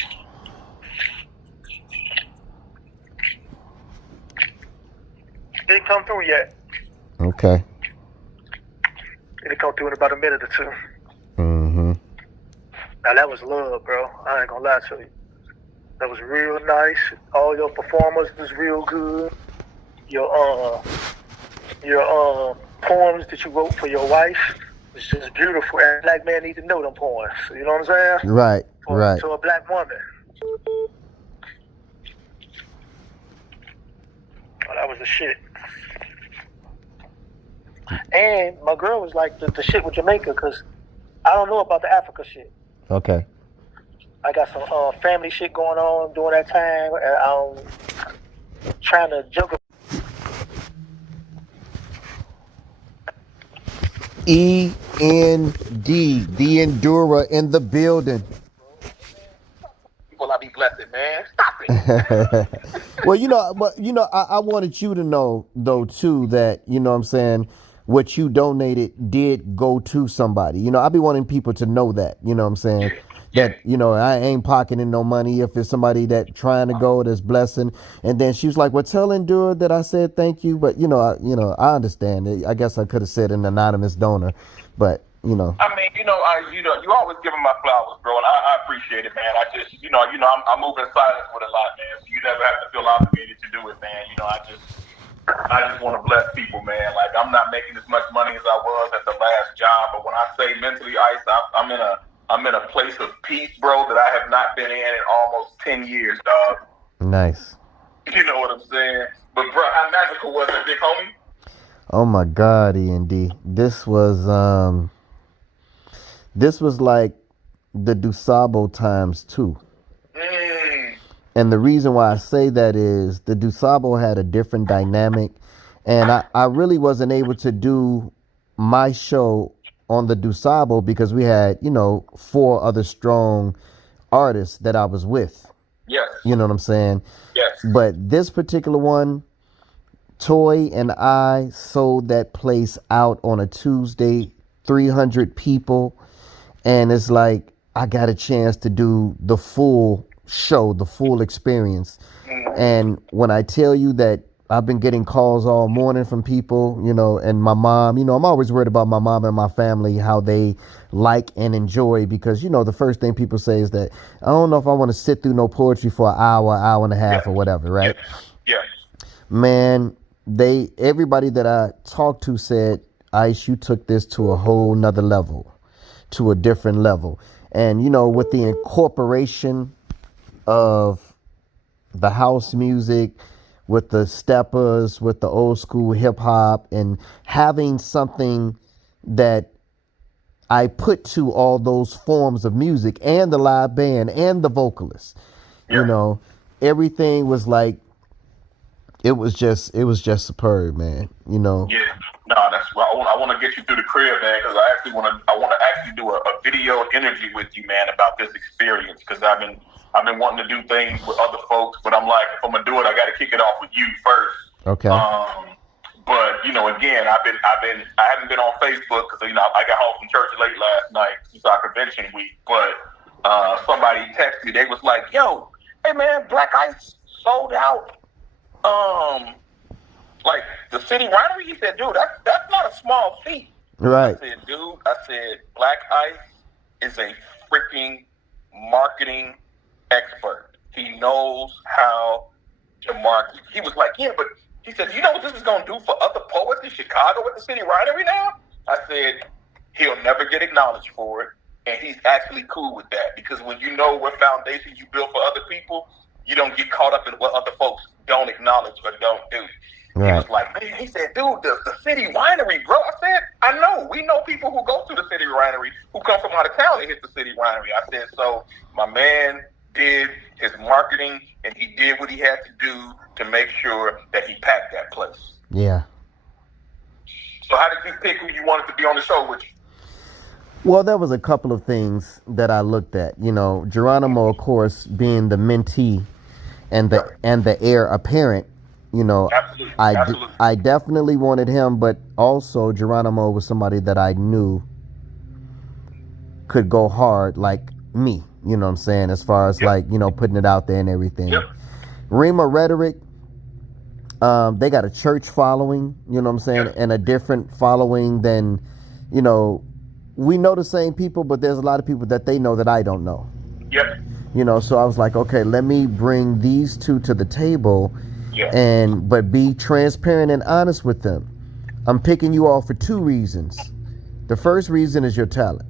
Didn't come through yet. Okay. It'll come through in about a minute or two. Mm-hmm. Now that was love, bro. I ain't gonna lie to you. That was real nice. All your performers was real good. Your poems that you wrote for your wife was just beautiful. And a black man need to know them poems. You know what I'm saying? Right. To a black woman. Oh, that was the shit. And my girl was like the shit with Jamaica, because I don't know about the Africa shit. Okay. I got some family shit going on during that time, and I'm trying to juggle. END, the Endurer in the building. People, I be blessed, man. Stop it. Well, I wanted you to know, though, too, that, you know what I'm saying, what you donated did go to somebody. You know, I be wanting people to know that, you know what I'm saying? That, you know, I ain't pocketing no money if it's somebody that trying to go, that's blessing. And then she was like, well, tell Endure that I said thank you. But, I understand it. I guess I could have said an anonymous donor, but, you know. I mean, you always give them my flowers, bro, and I appreciate it, man. I just, I'm moving in silence with a lot, man. So you never have to feel obligated to do it, man. I just want to bless people, man. Like, I'm not making as much money as I was at the last job, but when I say mentally iced, I'm in a place of peace, bro, that I have not been in almost 10 years, dog. Nice. You know what I'm saying? But, bro, how magical was it, big homie? Oh, my God, E&D. This was like the Dusabo times 2. And the reason why I say that is the DuSable had a different dynamic, and I really wasn't able to do my show on the DuSable because we had, 4 other strong artists that I was with. Yes. You know what I'm saying? Yes. But this particular one, Toy and I sold that place out on a Tuesday, 300 people. And it's like, I got a chance to do the full show, the full experience. And when I tell you that I've been getting calls all morning from people, and my mom, I'm always worried about my mom and my family, how they like and enjoy, because, the first thing people say is that, I don't know if I want to sit through no poetry for an hour and a half or whatever, right? Yeah. Man, everybody that I talked to said, Ice, you took this to a whole nother level, to a different level. And, with the incorporation of the house music, with the steppers, with the old school hip hop, and having something that I put to all those forms of music and the live band and the vocalists, everything was like, it was just superb, man. Yeah, no, that's why I want to get you through the crib, man, because I want to actually do a video interview with you, man, about this experience, because I've been wanting to do things with other folks, but I'm like, if I'm gonna do it, I got to kick it off with you first. Okay. But again, I haven't been on Facebook because I got home from church late last night. It's our convention week, but somebody texted me. They was like, "Yo, hey man, Blaq Ice sold out. Like the City Winery." He said, "Dude, that's not a small feat." Right. I said, "Dude," Blaq Ice is a freaking marketing expert. He knows how to market." He was like, "Yeah, but," he said, "You know what this is going to do for other poets in Chicago with the City Winery now?" I said, "He'll never get acknowledged for it, and he's actually cool with that, because when you know what foundation you build for other people, you don't get caught up in what other folks don't acknowledge or don't do." Right. He was like, "Man," he said, "Dude, the City Winery, bro." I said, "I know. We know people who go to the City Winery who come from out of town and hit the City Winery." I said, "So my man did his marketing, and he did what he had to do to make sure that he packed that place." Yeah. So how did you pick who you wanted to be on the show with you? Well, there was a couple of things that I looked at. Geronimo, of course, being the mentee and the heir apparent. Absolutely. I definitely wanted him, but also Geronimo was somebody that I knew could go hard like me. You know what I'm saying? As far as putting it out there and everything. Yep. Rima Rhetoric, they got a church following, you know what I'm saying, and a different following than, we know the same people, but there's a lot of people that they know that I don't know. Yep. So I was like, okay, let me bring these two to the table, but be transparent and honest with them. I'm picking you all for 2 reasons. The first reason is your talent.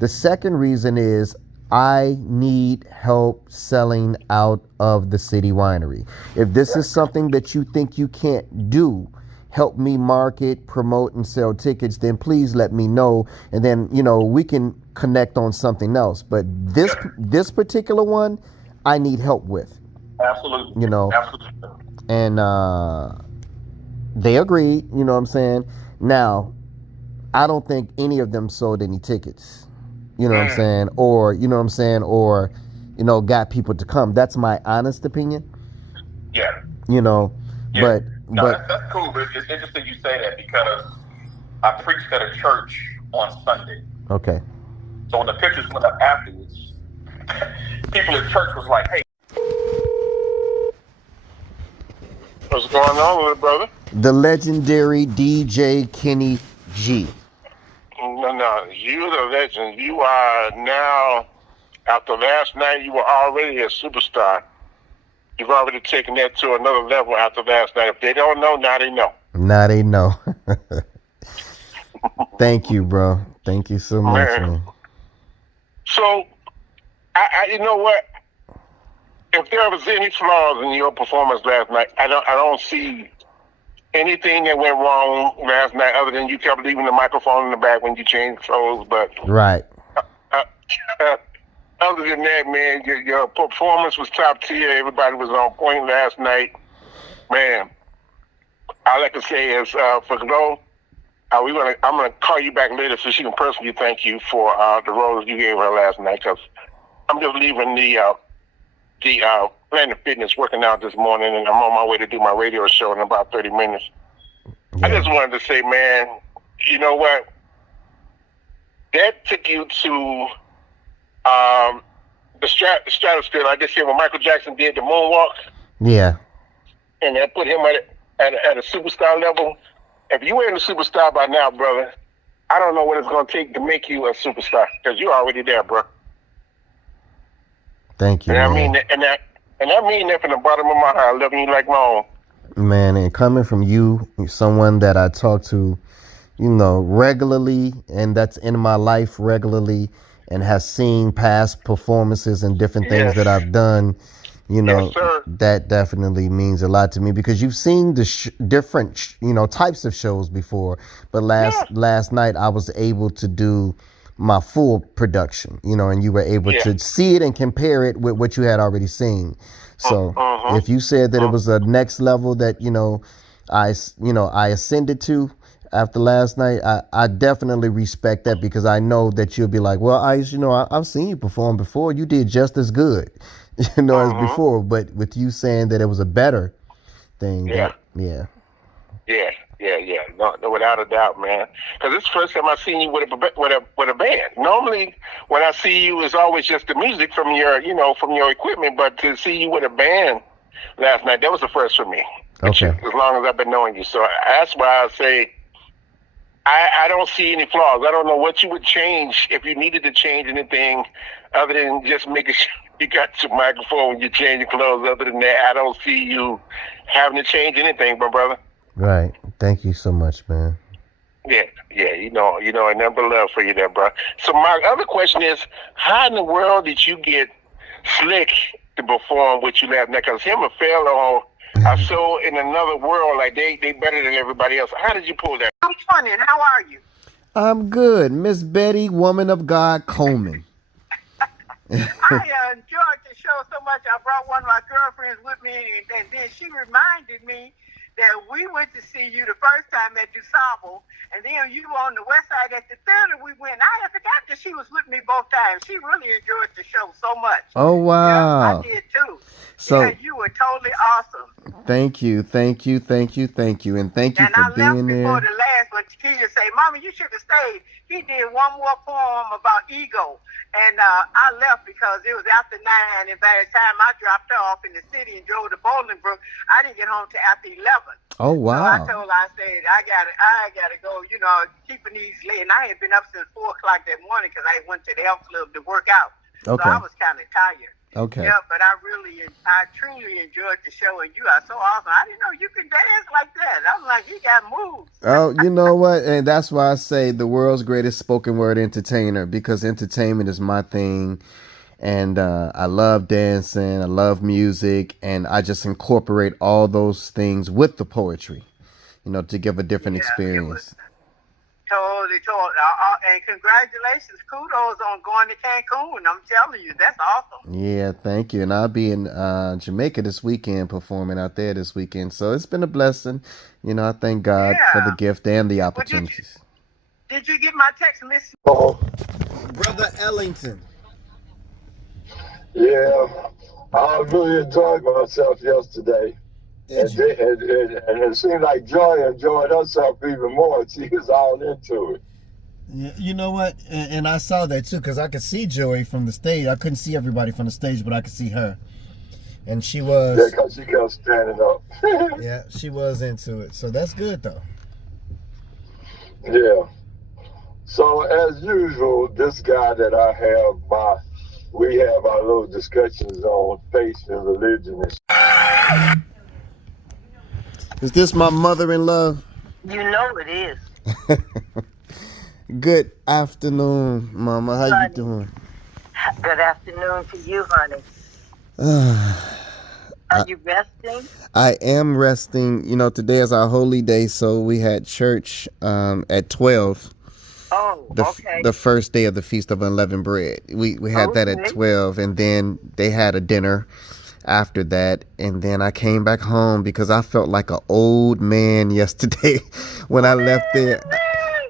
The second reason is I need help selling out of the City Winery. If this is something that you think you can't do, help me market, promote, and sell tickets, then please let me know. And then, we can connect on something else. But this particular one, I need help with. Absolutely. Absolutely. And they agreed, you know what I'm saying? Now, I don't think any of them sold any tickets. You know what I'm saying? Or, or, got people to come. That's my honest opinion. Yeah. But that's cool. But it's interesting you say that, because I preached at a church on Sunday. Okay. So when the pictures went up afterwards, people at church was like, "Hey, what's going on with it, brother?" The legendary DJ Kenny G. No, you're the legend. You are now, after last night, you were already a superstar. You've already taken that to another level after last night. If they don't know, now they know. Now they know. Thank you, bro. Thank you so much, man. So, I you know what? If there was any flaws in your performance last night, I don't see anything that went wrong last night other than you kept leaving the microphone in the back when you changed clothes. But right. Other other than that, man, your performance was top tier. Everybody was on point last night. Man, all I can say is for Glow, I'm gonna call you back later so she can personally thank you for the rose you gave her last night. Cause I'm just leaving the Planet Fitness working out this morning, and I'm on my way to do my radio show in about 30 minutes. Yeah. I just wanted to say, man, you know what? That took you to the stratosphere. Like they said, when Michael Jackson did the moonwalk. Yeah. And that put him at a superstar level. If you ain't a superstar by now, brother, I don't know what it's going to take to make you a superstar, because you're already there, bro. Thank you, and man. I mean that, and I mean that from the bottom of my heart. Loving you like my own. Man, and coming from you, someone that I talk to, regularly, and that's in my life regularly, and has seen past performances and different things that I've done, yes, that definitely means a lot to me, because you've seen the different, types of shows before. But last night I was able to do my full production, and you were able to see it and compare it with what you had already seen. So if you said that it was a next level that, I ascended to after last night, I definitely respect that, because I know that you'll be like, well, I've seen you perform before. You did just as good, as before. But with you saying that it was a better thing, yeah, no, without a doubt, man. Because it's the first time I've seen you with a band. Normally, when I see you, it's always just the music from your equipment. But to see you with a band last night, that was the first for me. Okay. As long as I've been knowing you, so that's why I say I don't see any flaws. I don't know what you would change if you needed to change anything, other than just making sure you got your microphone when you change your clothes. Other than that, I don't see you having to change anything, my brother. Right. Thank you so much, man. Yeah, and number love for you there, bro. So my other question is, how in the world did you get Slick to perform with you last night? Because him and Felo are so in another world, like they better than everybody else. How did you pull that? I'm funny, and how are you? I'm good. Miss Betty, woman of God, Coleman. I enjoyed the show so much, I brought one of my girlfriends with me, and then she reminded me that we went to see you the first time at DuSable, and then you were on the west side at the theater we went. I forgot that she was with me both times. She really enjoyed the show so much. Oh, wow. Yeah, I did too. So, yeah, you were totally awesome. Thank you. And thank you for being there. And I left before the last one. Keisha said, Mama, you should have stayed. He did one more poem about ego. And I left because it was after 9, and by the time I dropped off in the city and drove to Bolingbrook, I didn't get home till after 11. Oh, wow. So I told her, I said, I gotta go, keeping these late. And I had been up since 4 o'clock that morning because I went to the health club to work out. Okay. So I was kind of tired. Okay. Yeah, but I truly enjoyed the show, and you are so awesome. I didn't know you could dance like that. I was like, he got moves. Oh, you know what? And that's why I say the world's greatest spoken word entertainer, because entertainment is my thing. And I love dancing, I love music, and I just incorporate all those things with the poetry, to give a different experience. Totally. And congratulations, kudos on going to Cancun. I'm telling you, that's awesome. Yeah, thank you. And I'll be in Jamaica this weekend, performing out there this weekend. So it's been a blessing. I thank God for the gift and the opportunities. Did you get my text, Miss? Brother Ellington. Yeah, I really enjoyed myself yesterday. And it seemed like Joy enjoyed herself even more. She was all into it. Yeah, you know what? And I saw that too, because I could see Joy from the stage. I couldn't see everybody from the stage, but I could see her. And she was... Yeah, because she kept standing up. Yeah, she was into it. So that's good, though. Yeah. So, as usual, this guy that I have, we have our little discussions on faith and religion. Is this my mother-in-law? You know it is. Good afternoon, Mama. How you doing? Good afternoon to you, honey. Are you resting? I am resting. Today is our holy day, so we had church at 12. Oh, okay. The first day of the Feast of Unleavened Bread. We had that at Okay. 12, and then they had a dinner after that, and then I came back home because I felt like an old man yesterday when I left there.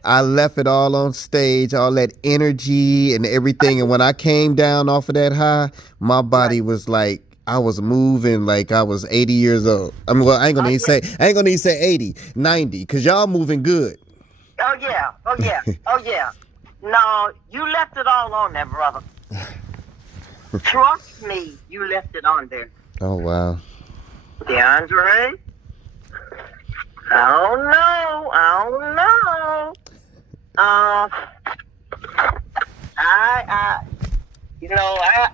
I left it all on stage, all that energy and everything, and when I came down off of that high, my body was like, I was moving like I was 80 years old. I mean, well, I ain't gonna even say 80, 90, because y'all moving good. Oh yeah, oh yeah, oh yeah. No, you left it all on there, brother. Trust me, you left it on there. Oh, wow. DeAndre? I don't know.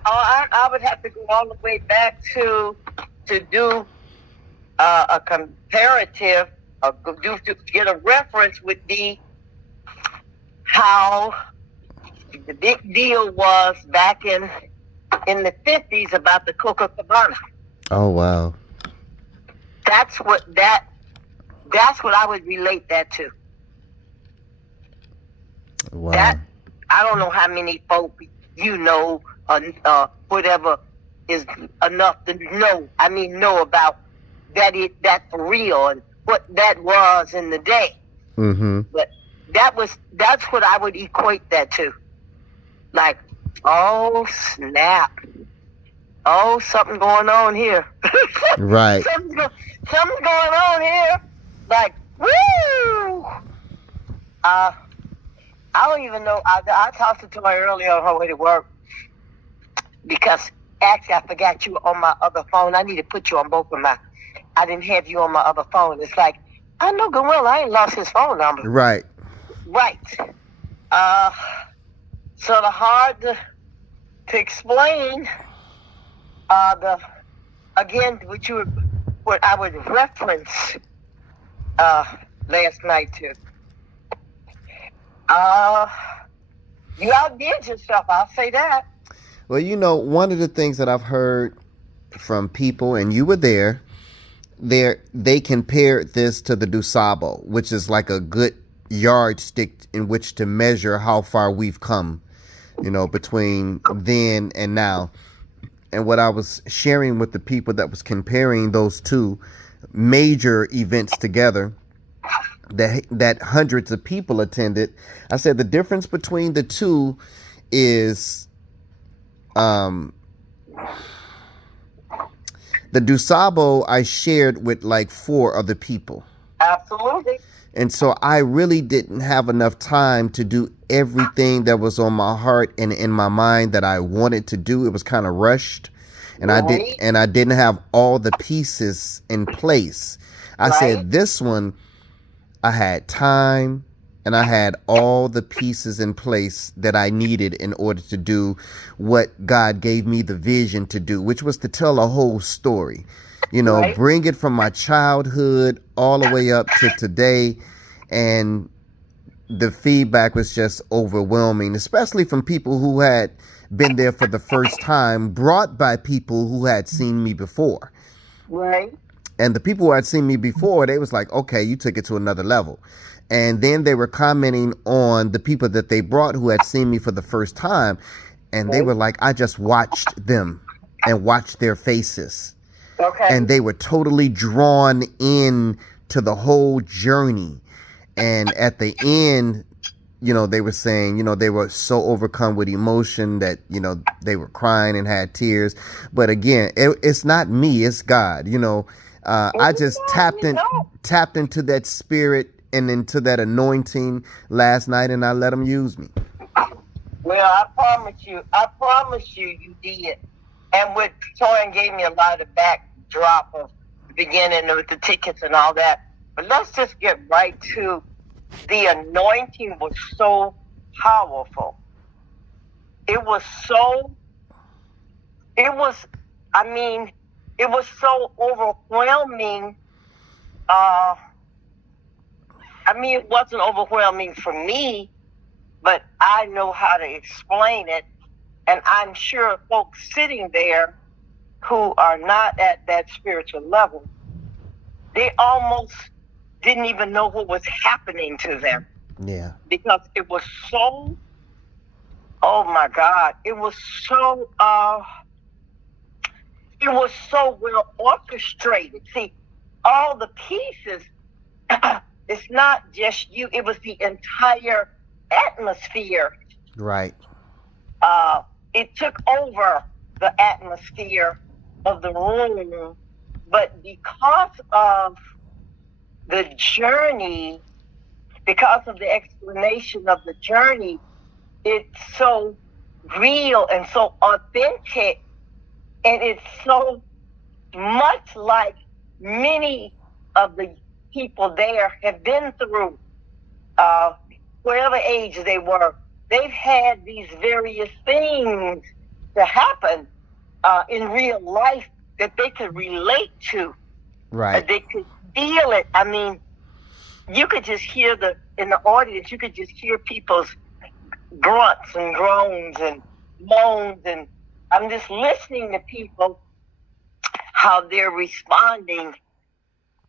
I would have to go all the way back to do a comparative, to get a reference would be how the big deal was back in the 50s about the Coca-Cola. Oh, wow. That's what I would relate that to. Wow. That, I don't know how many folk whatever is enough to know about that for real and what that was in the day. Mm-hmm. But that's what I would equate that to. Like, oh snap. Oh, something going on here. Right. Something's going on here. Like, woo! I don't even know. I talked to Toy earlier on her way to work because actually I forgot you on my other phone. I need to put you on both of my. I didn't have you on my other phone. It's like, I know good well I ain't lost his phone number. Right. Right. Sort of hard to explain. What I would reference last night to. You outdid yourself, I'll say that. Well, one of the things that I've heard from people, and you were there, they compared this to the Dusabo, which is like a good yardstick in which to measure how far we've come, between then and now. And what I was sharing with the people that was comparing those two major events together, that hundreds of people attended, I said the difference between the two is the Dusabo I shared with like 4 other people. Absolutely. And so I really didn't have enough time to do everything that was on my heart and in my mind that I wanted to do. It was kind of rushed, and Right. I didn't have all the pieces in place. I said this one, I had time and I had all the pieces in place that I needed in order to do what God gave me the vision to do, which was to tell a whole story. Right. Bring it from my childhood all the way up to today. And the feedback was just overwhelming, especially from people who had been there for the first time, brought by people who had seen me before. Right. And the people who had seen me before, they was like, okay, you took it to another level. And then they were commenting on the people that they brought who had seen me for the first time. And they were like, I just watched them and watched their faces. Okay. And they were totally drawn in to the whole journey. And at the end, they were saying, they were so overcome with emotion that, they were crying and had tears. But again, it's not me, it's God. I just tapped into that spirit and into that anointing last night, and I let him use me. Well, I promise you, you did. And what Toyin gave me a lot of the backdrop of the beginning with the tickets and all that. But let's just get right to the anointing was so powerful. It was so overwhelming. It wasn't overwhelming for me, but I know how to explain it. And I'm sure folks sitting there who are not at that spiritual level, they almost didn't even know what was happening to them. Yeah. because it was so, oh my God, it was so well orchestrated. See, all the pieces, it's not just you, it was the entire atmosphere. Right. It took over the atmosphere of the room, but because of the journey, because of the explanation of the journey, it's so real and so authentic, and it's so much like many of the people there have been through, whatever age they were. They've had these various things to happen in real life that they could relate to. Right. They could feel it. I mean, you could just hear in the audience, you could just hear people's grunts and groans and moans, and I'm just listening to people, how they're responding.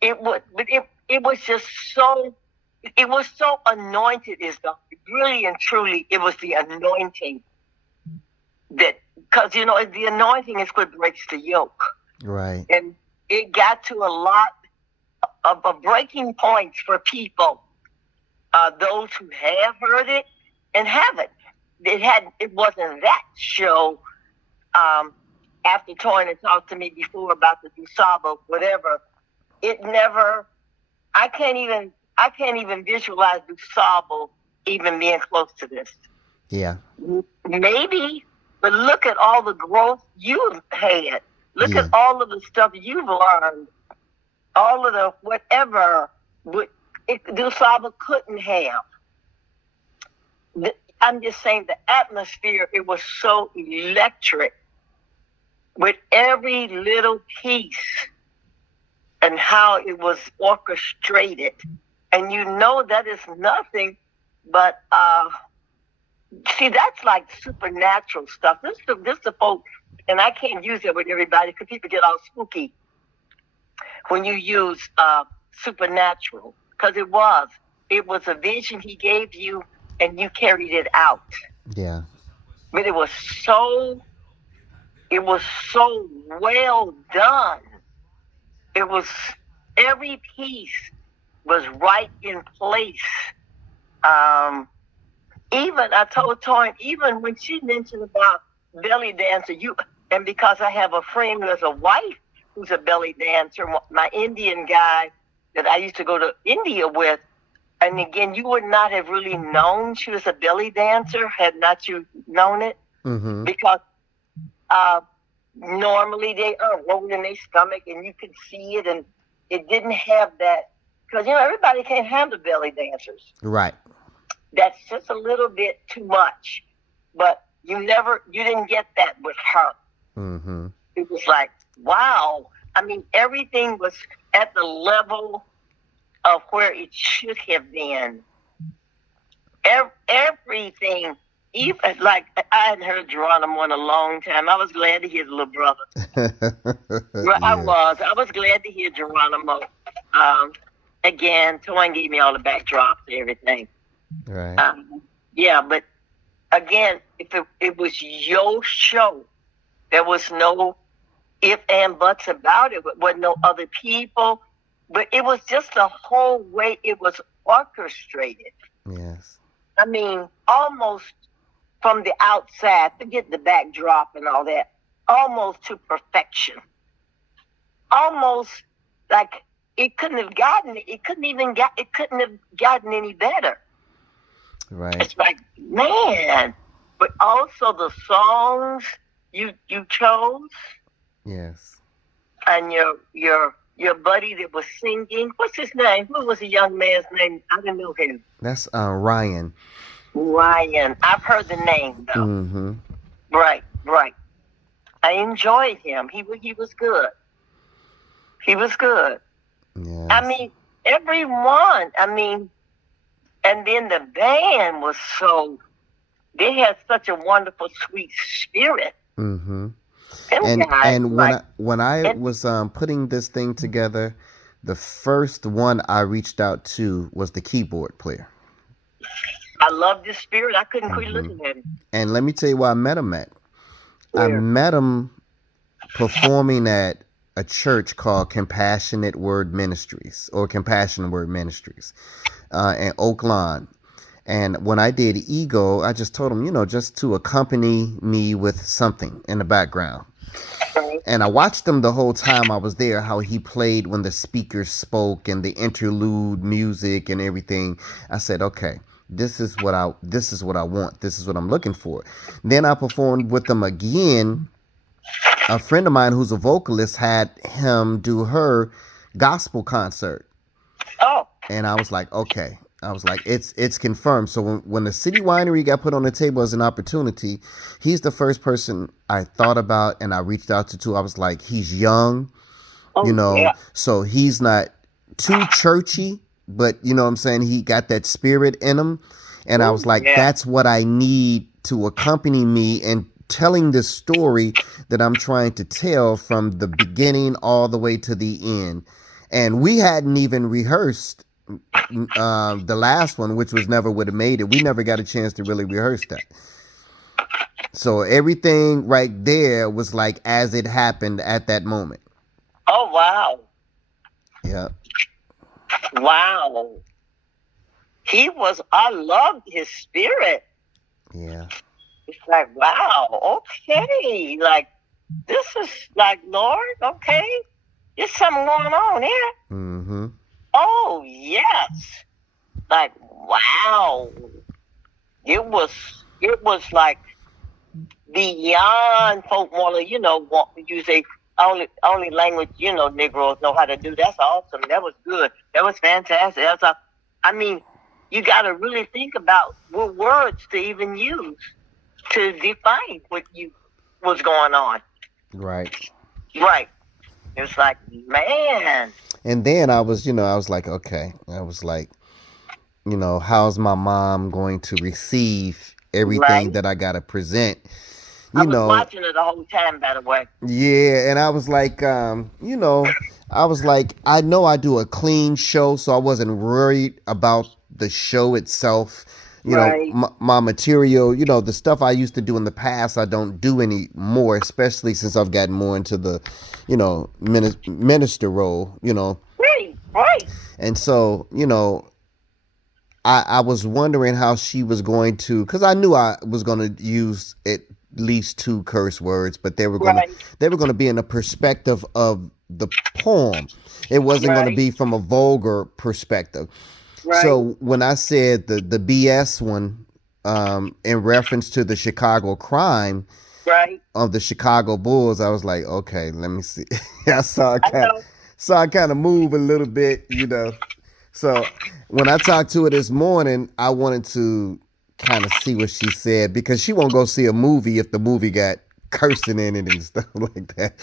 It was just so, it was so anointed, really and truly, it was the anointing because, the anointing is what breaks the yoke. Right. And it got to a lot of breaking points for people, those who have heard it and haven't. It wasn't that show, after Toyin had talked to me before about the Dusabo, whatever, it never, I can't even visualize Dusabo even being close to this. Yeah. Maybe, but look at all the growth you've had. Look at all of the stuff you've learned. All of the whatever Dusabo couldn't have. I'm just saying the atmosphere, it was so electric with every little piece and how it was orchestrated. And that is nothing but, see, that's like supernatural stuff. This is the folks, and I can't use it with everybody because people get all spooky when you use supernatural, because it was a vision he gave you and you carried it out. Yeah. But it was so well done. It was, every piece was right in place. Even I told Toyin, even when she mentioned about belly dancer, and because I have a friend who has a wife who's a belly dancer, my Indian guy that I used to go to India with, and again, you would not have really known she was a belly dancer had not you known it, because normally they are rolling in their stomach and you could see it, and it didn't have that, because everybody can't handle belly dancers. Right. That's just a little bit too much, but you didn't get that with her. It was like, wow. I mean, everything was at the level of where it should have been. Everything, even like I hadn't heard Geronimo in a long time. I was glad to hear the little brother. Yeah. I was glad to hear Geronimo. Again, Toyin gave me all the backdrops and everything. Right. Yeah, but again, if it was your show, there was no if and buts about it. There wasn't no other people, but it was just the whole way it was orchestrated. Yes. I mean, almost from the outside, forget the backdrop and all that, almost to perfection. Almost like it couldn't have gotten any better. Right. It's like, man, but also the songs you chose. Yes. And your buddy that was singing, what's his name? What was the young man's name? I didn't know him. That's Ryan. Ryan. I've heard the name though. Right. I enjoyed him. He was good. He was good. Yes. I mean, everyone. I mean, and then the band was they had such a wonderful, sweet spirit. And guys, when I was putting this thing together, the first one I reached out to was the keyboard player. loved his spirit. I couldn't quit looking at him. And let me tell you where I met him at. I Where? met him performing at a church called Compassionate Word Ministries in Oak Lawn. And when I did Ego, I just told him, just to accompany me with something in the background. And I watched him the whole time I was there, how he played when the speakers spoke and the interlude music and everything. I said, okay, this is what I want. This is what I'm looking for. Then I performed with him again. A friend of mine who's a vocalist had him do her gospel concert. Oh. And I was like, okay. I was like, it's confirmed. So when the City Winery got put on the table as an opportunity, he's the first person I thought about and I reached out to. I was like, he's young, so he's not too churchy, but you know what I'm saying? He got that spirit in him. And I was like, that's what I need to accompany me in telling this story that I'm trying to tell from the beginning all the way to the end. And we hadn't even rehearsed the last one, which was Never Would Have Made It. We never got a chance to really rehearse that. So everything right there was like as it happened at that moment. Oh, wow. Yeah. Wow. I loved his spirit. Yeah. It's like, wow, okay. Like, this is like, Lord, okay. There's something going on here. Mm-hmm. Oh, yes. Like, wow. It was like beyond folk want to, use a only language, Negroes know how to do. That's awesome. That was good. That was fantastic. You got to really think about what words to even use to define what was going on. Right. Right. It's like, man. And then I was like, okay. I was like, how's my mom going to receive everything that I got to present? I was watching it the whole time, by the way. Yeah, and I was like, I know I do a clean show, so I wasn't worried about the show itself. My material, the stuff I used to do in the past, I don't do anymore, especially since I've gotten more into the, minister role, Right. And so, I was wondering how she was going to, because I knew I was going to use at least 2 curse words, but they were going to be in the perspective of the poem. It wasn't going to be from a vulgar perspective. Right. So when I said the BS one, in reference to the Chicago crime of the Chicago Bulls, I was like, okay, let me see. I saw I kind of move a little bit, So when I talked to her this morning, I wanted to kind of see what she said, because she won't go see a movie if the movie got cursing in it and stuff like that,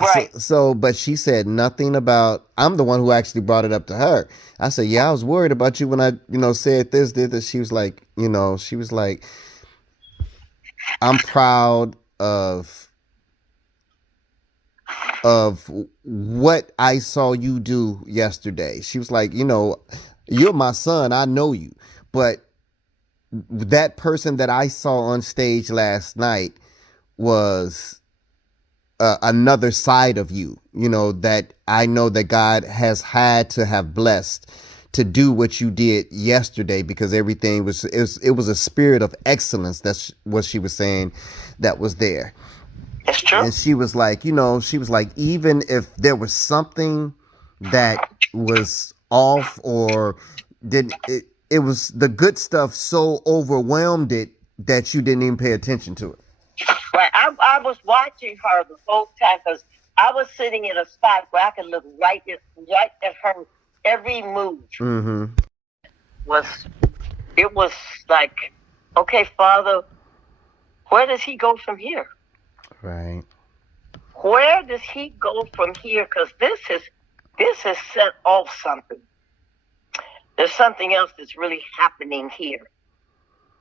Right. So, but she said nothing about, I'm the one who actually brought it up to her. I said, yeah, I was worried about you when I, said this, did this. She was like, I'm proud of what I saw you do yesterday. She was like, you're my son. I know you. But that person that I saw on stage last night was another side of you, that I know that God has had to have blessed to do what you did yesterday, because everything was a spirit of excellence. That's what she was saying that was there. That's true. And she was like, even if there was something that was off or it was the good stuff so overwhelmed it that you didn't even pay attention to it. Right. I was watching her the whole time, because I was sitting in a spot where I could look right at her every move. Mm-hmm. It was like, okay, Father, where does he go from here? Right. Where does he go from here? Because this has set off something. There's something else that's really happening here.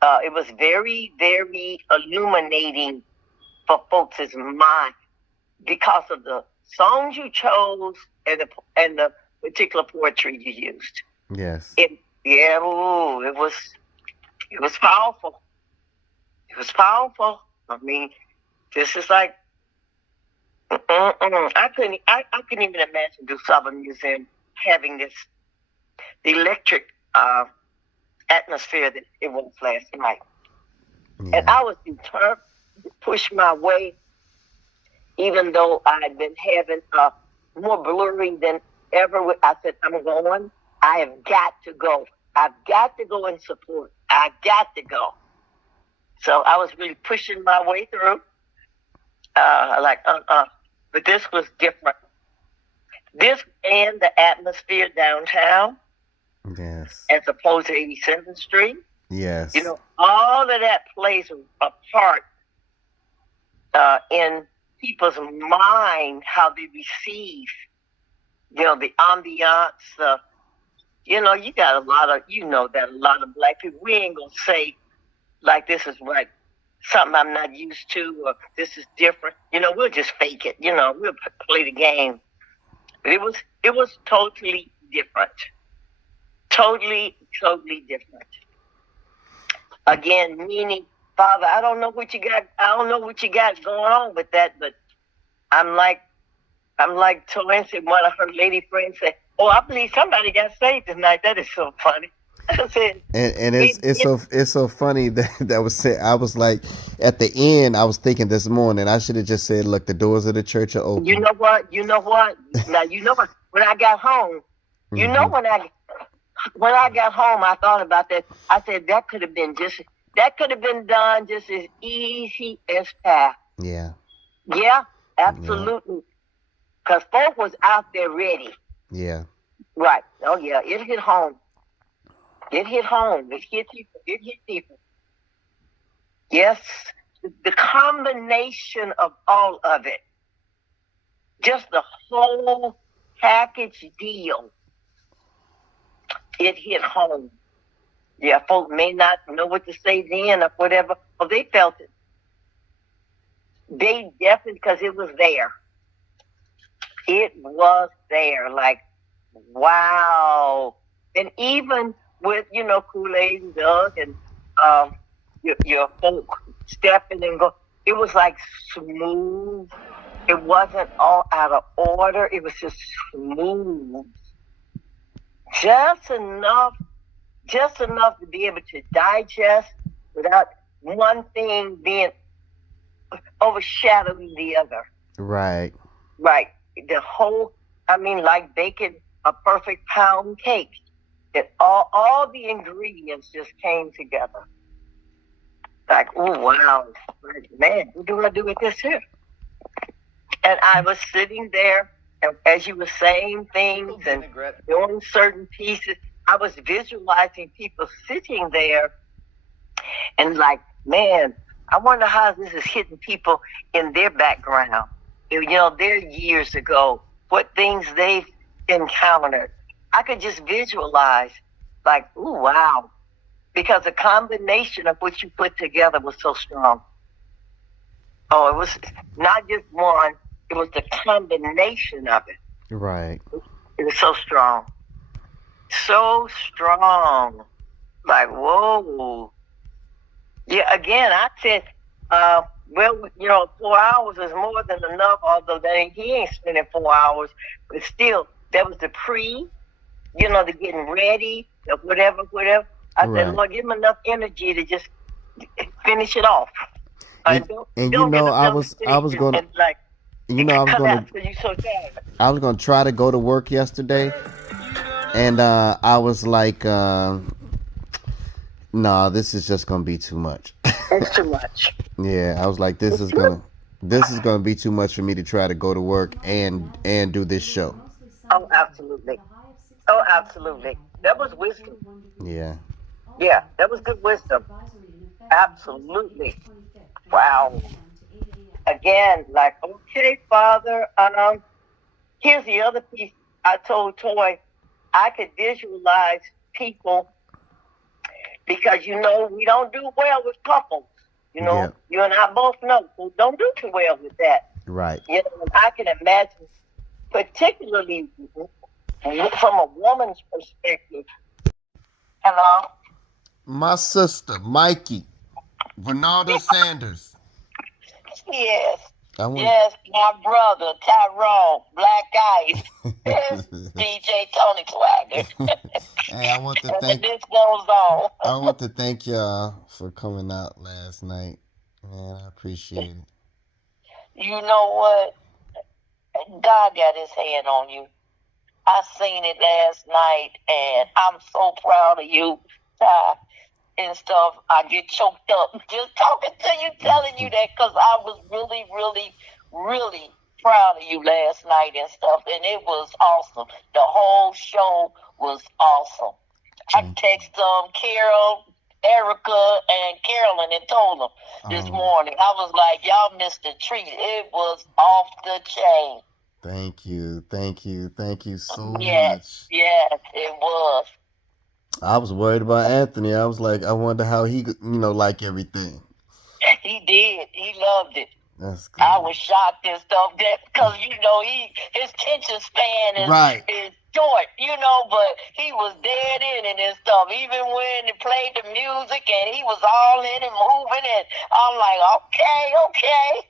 It was very, very illuminating for folks' mind because of the songs you chose and the particular poetry you used. Yes. Yeah, ooh, it was powerful. It was powerful. I mean, this is like, I couldn't even imagine DuSable Museum having this electric atmosphere that it was last night. Yeah. And I was determined to push my way, even though I had been having more blurry than ever. I said, I'm going. I have got to go. I've got to go and support. I've got to go. So I was really pushing my way through. But this was different. This and the atmosphere downtown. Yes. As opposed to 87th Street. Yes. You know, all of that plays a part in people's mind, how they receive, you know, the ambiance. You know, you got a lot of Black people. We ain't going to say, like, this is like something I'm not used to, or this is different. You know, we'll just fake it. You know, we'll play the game. But it was totally different. Totally different. Again, meaning, Father, I don't know what you got going on with that, but I'm like Toyin said, one of her lady friends said, "Oh, I believe somebody got saved tonight." That is so funny. I said, and it's so funny that was said. I was like, at the end, I was thinking this morning, I should have just said, "Look, the doors of the church are open." You know what? Now you know what? When I got home, you know when I got home, I thought about that. I said that could have been done just as easy as that. Yeah. Yeah, absolutely. Because folk was out there ready. Yeah. Right. Oh yeah, it hit home. It hit home. It hit people. Yes, the combination of all of it, just the whole package deal. It hit home. Yeah, folk may not know what to say then or whatever. Well, they felt it. They definitely, because it was there. It was there. Like, wow. And even with, you know, Kool-Aid and Doug and your folk stepping and go, it was like smooth. It wasn't all out of order. It was just smooth. Just enough to be able to digest without one thing being overshadowing the other. Right. Right. The whole, I mean, like baking a perfect pound cake. That all the ingredients just came together. Like, oh, wow. Man, what do I do with this here? And I was sitting there, and as you were saying things and doing certain pieces, I was visualizing people sitting there and like, man, I wonder how this is hitting people in their background. You know, their years ago, what things they've encountered. I could just visualize like, ooh, wow. Because the combination of what you put together was so strong. Oh, it was not just one, it was the combination of it. Right. It was so strong. So strong. Like, whoa. Yeah, again, I said, well, you know, 4 hours is more than enough, although he ain't spending 4 hours. But still, that was the you know, the getting ready, the whatever. I said, Lord, give him enough energy to just finish it off. And you know, I was gonna, like, you know, I was gonna try to go to work yesterday, and I was like, nah, this is just gonna be too much. It's too much. Yeah, I was like, this is gonna be too much for me to try to go to work and do this show. Oh, absolutely. Oh, absolutely. That was wisdom. Yeah. Yeah, that was good wisdom. Absolutely. Wow. Again, like, okay, Father, here's the other piece. I told Toy I could visualize people because, you know, we don't do well with couples. You know, Yeah. You and I both know we don't do too well with that. Right. You know, I can imagine, particularly from a woman's perspective, Hello? My sister, Mikey, Ronaldo Sanders. Yes. I want. Yes, my brother, Tyrone, Black Ice, DJ Tony Swagger. Hey, I want to And the thank. list goes on. I want to thank y'all for coming out last night. Man, I appreciate it. You know what? God got his hand on you. I seen it last night, and I'm so proud of you, Ty, and stuff. I get choked up just talking to you, telling you that, because I was really, really, really proud of you last night and stuff, and it was awesome. The whole show was awesome. I texted Carol, Erica, and Carolyn and told them this morning. I was like, y'all missed the treat. It was off the chain. Thank you so much. Yes, it was. I was worried about Anthony. I was like, I wonder how he, like everything. He did. He loved it. That's good. I was shocked and stuff because his attention span is short, but he was dead in it and stuff. Even when he played the music and he was all in and moving, and I'm like, okay.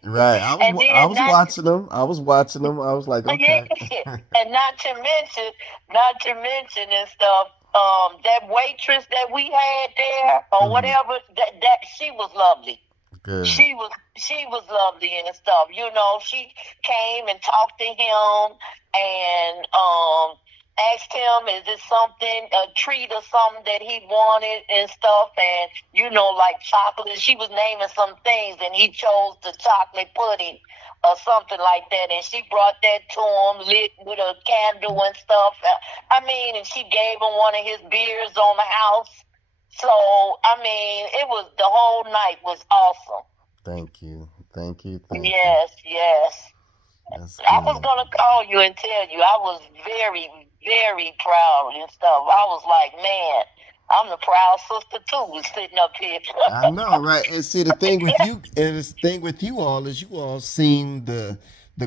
Right. I was watching them. I was like, okay. And not to mention and stuff. That waitress that we had there or whatever, that she was lovely. Good. She was lovely and stuff. She came and talked to him and asked him, is it something, a treat or something that he wanted and stuff, and like chocolate. She was naming some things and he chose the chocolate pudding or something like that, and she brought that to him lit with a candle and stuff. And she gave him one of his beers on the house. So, it was, the whole night was awesome. Thank you. Yes. That's I was going to call you and tell you I was very, very proud and stuff. I was like, man, I'm the proud sister too, sitting up here. I know, right? And see, the thing with you all is you all seen the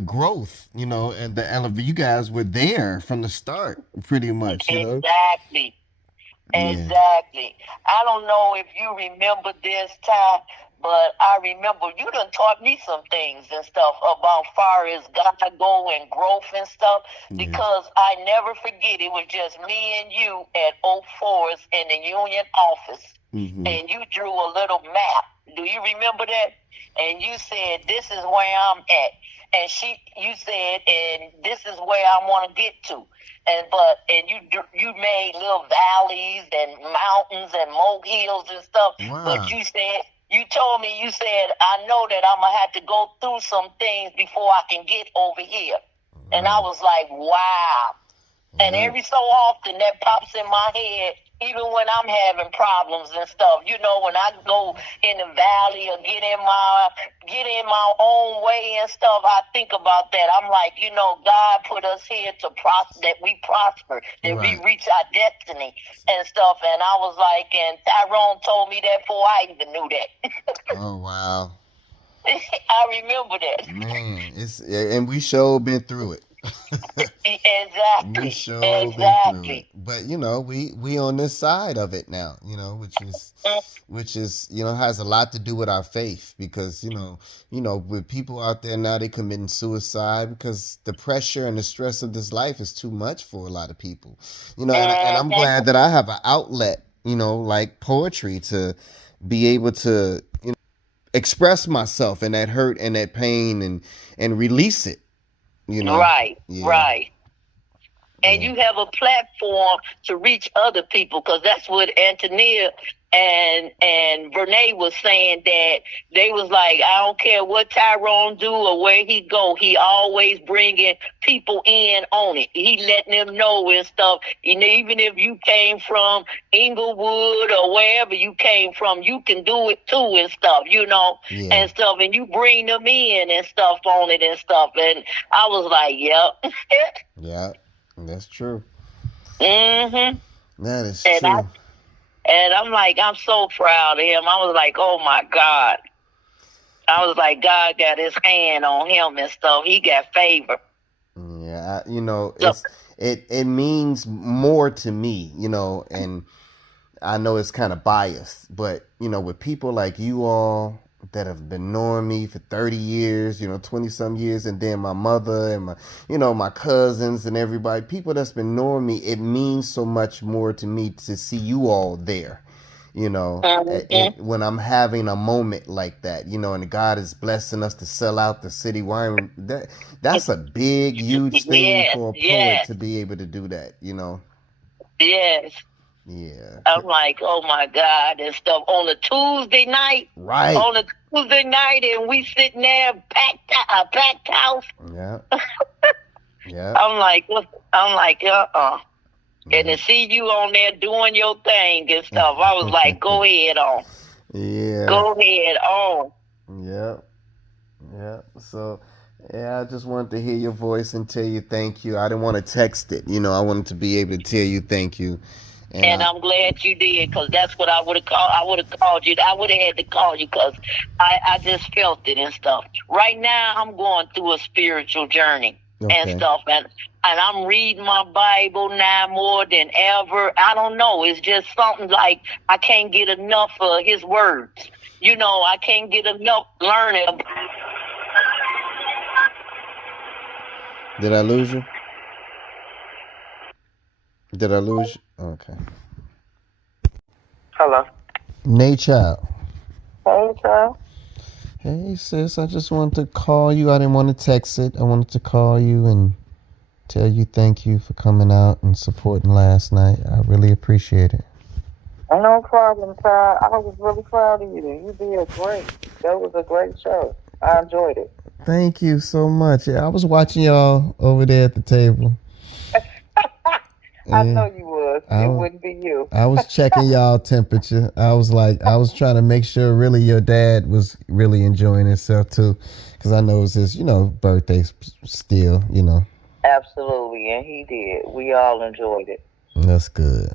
growth, and the elevation. You guys were there from the start, pretty much, Exactly. Exactly. I don't know if you remember this time, but I remember you done taught me some things and stuff about far as God go and growth and stuff, because I never forget it was just me and you at Oak Forest in the union office, and you drew a little map. Do you remember that? And you said, this is where I'm at. And you said, and this is where I want to get to. And you made little valleys and mountains and molehills and stuff. Wow. But you told me, I know that I'm going to have to go through some things before I can get over here. Wow. And I was like, wow. Yeah. And every so often that pops in my head, even when I'm having problems and stuff, when I go in the valley or get in my own way and stuff, I think about that. I'm like, God put us here to prosper, that we prosper, that we reach our destiny and stuff. And I was like, and Tyrone told me that before I even knew that. Oh, wow. I remember that. Man, and we sure been through it. Exactly. We sure been through it. But we on this side of it now, which is has a lot to do with our faith, because with people out there now, they committing suicide because the pressure and the stress of this life is too much for a lot of people. And I'm glad that I have an outlet, like poetry, to be able to express myself and that hurt and that pain and release it. Right. And you have a platform to reach other people, because that's what Antonia and Vernay was saying, that they was like, I don't care what Tyrone do or where he go, he always bringing people in on it. He letting them know and stuff. Even if you came from Inglewood or wherever you came from, you can do it too and stuff, and stuff. And you bring them in and stuff on it and stuff. And I was like, yep. Yeah, that's true. Mm-hmm. That is true. And I'm like, I'm so proud of him. I was like, oh my God. I was like, God got his hand on him and stuff. He got favor. Yeah, it means more to me, and I know it's kind of biased, but with people like you all that have been knowing me for 30 years, 20 some years, and then my mother and my cousins and everybody, people that's been knowing me, it means so much more to me to see you all there. When I'm having a moment like that, and God is blessing us to sell out the city wine, that's a big, huge thing for a poet to be able to do that, Yes. Yeah. I'm like, oh my God, and stuff on a Tuesday night. Right. On a Tuesday night, and we sitting there packed house. Yeah. Yeah. I'm like, And to see you on there doing your thing and stuff, I was like, go ahead on. Yeah. Go ahead on. Yeah. Yeah. So, I just wanted to hear your voice and tell you thank you. I didn't want to text it. I wanted to be able to tell you thank you. And I'm glad you did, because that's what I would have called. I would have called you. I would have had to call you because I just felt it and stuff. Right now, I'm going through a spiritual journey and stuff. And I'm reading my Bible now more than ever. I don't know. It's just something like I can't get enough of his words. I can't get enough learning. Did I lose you? Did I lose you? Okay. Hello. Nate Child. Hey, child. Hey, sis. I just wanted to call you. I didn't want to text it. I wanted to call you and tell you thank you for coming out and supporting last night. I really appreciate it. No problem, child. I was really proud of you. You did great. That was a great show. I enjoyed it. Thank you so much. I was watching y'all over there at the table. I know you was. It wouldn't be you. I was checking y'all temperature. I was trying to make sure really your dad was really enjoying himself too. Because I know it's his, birthday still, Absolutely, and he did. We all enjoyed it. That's good.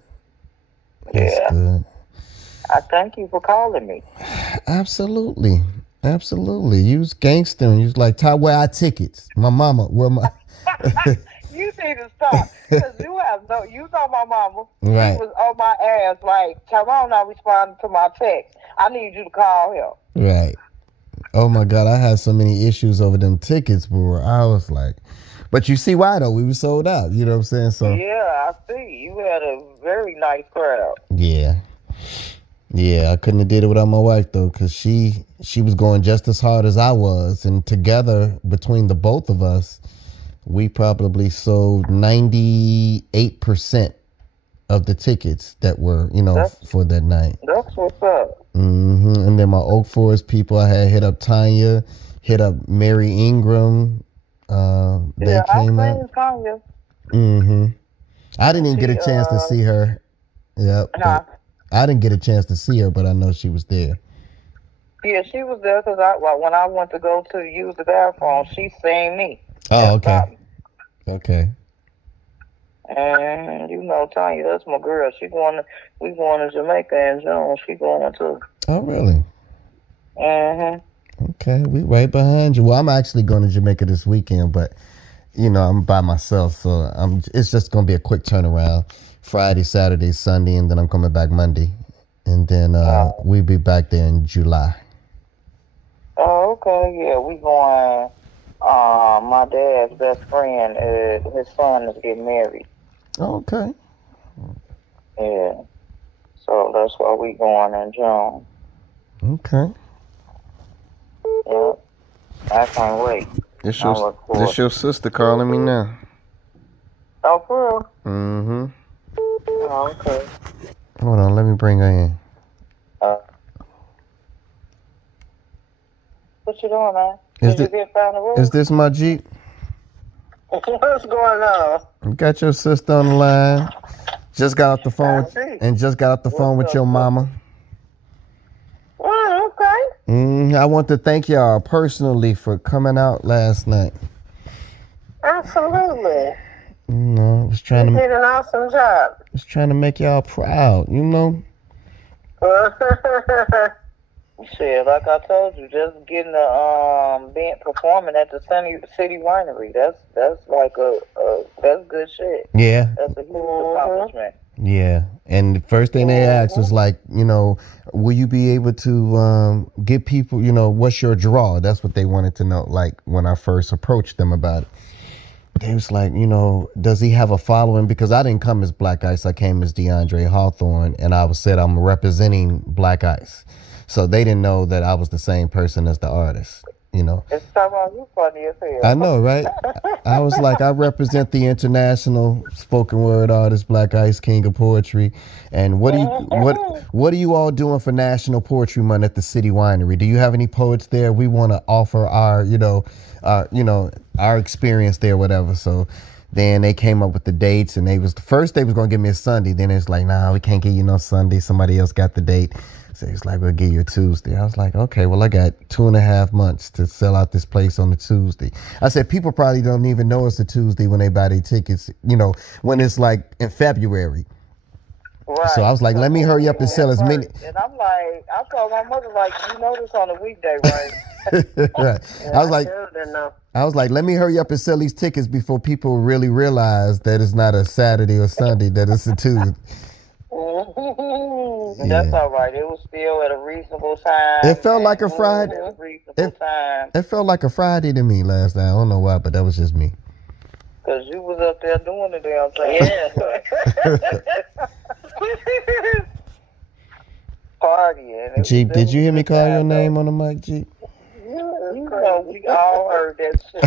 That's good. I thank you for calling me. Absolutely. Absolutely. You was gangster and you was like, Ty, where our tickets? My mama, where my... You need to stop. Because you know my mama. Right. She was on my ass like, Tyrone not responding to my text. I need you to call him. Right. Oh my God, I had so many issues over them tickets, bro. I was like... But you see why, though? We were sold out. You know what I'm saying? So yeah, I see. You had a very nice crowd. Yeah. Yeah, I couldn't have did it without my wife, though, because she was going just as hard as I was. And together, between the both of us, we probably sold 98% of the tickets that were, for that night. That's what's up. And then my Oak Forest people, I had hit up Tanya, hit up Mary Ingram. They came out. Tanya. I didn't even get a chance to see her. Yep. I didn't get a chance to see her, but I know she was there. Yeah, she was there because when I went to go to use the bathroom, she seen me. Oh, okay. Okay. And Tanya, that's my girl. We going to Jamaica in June. She going too. Oh, really? Okay, we right behind you. Well, I'm actually going to Jamaica this weekend, but I'm by myself, so it's just going to be a quick turnaround. Friday, Saturday, Sunday, and then I'm coming back Monday. And then we'll be back there in July. Oh, okay. Yeah, we going, my dad's best friend, his son is getting married. Okay. Yeah. So that's why we going in June. Okay. Yeah. I can't wait. This your sister calling me now. Oh, for real? Mm-hmm. Oh, okay. Hold on, let me bring her in. What you doing, man? Did you get found the room? Is this my Jeep? What's going on? You got your sister on the line. Just got off the phone with your mama. Oh, okay. I want to thank y'all personally for coming out last night. Absolutely. I was trying you did an awesome job. I was trying to make y'all proud, Shit, like I told you, just getting being performing at the City Winery. That's like that's good shit. Yeah. That's a huge accomplishment. Yeah, and the first thing they asked was like, will you be able to get people, what's your draw? That's what they wanted to know. Like when I first approached them about it, they was like, does he have a following? Because I didn't come as Black Ice, I came as DeAndre Hawthorne, and I said I'm representing Black Ice, so they didn't know that I was the same person as the artist. It's someone you funny as hell. I know, right? I was like, I represent the international spoken word artist, Black Ice, King of Poetry. And what are you all doing for National Poetry Month at the City Winery? Do you have any poets there? We want to offer our experience there, whatever. So then they came up with the dates, and they was going to give me a Sunday. Then it's like, nah, we can't give you no Sunday. Somebody else got the date. So it's like, we'll give you a Tuesday. I was like, okay, well, I got 2.5 months to sell out this place on a Tuesday. I said, people probably don't even know it's a Tuesday when they buy their tickets, when it's like in February. Right. So I was like, let me hurry up and sell as many. And I'm like, I told my mother, like, you know this on a weekday, right? Right. Yeah, I was like, let me hurry up and sell these tickets before people really realize that it's not a Saturday or Sunday, that it's a Tuesday. That's all right. It was still at a reasonable time. It felt like a Friday. It felt like a Friday to me last night. I don't know why, but that was just me. Because you was up there doing the damn thing. Yeah. Partying. Jeep, did you hear me call your name on the mic, Jeep? You know, we all heard that shit.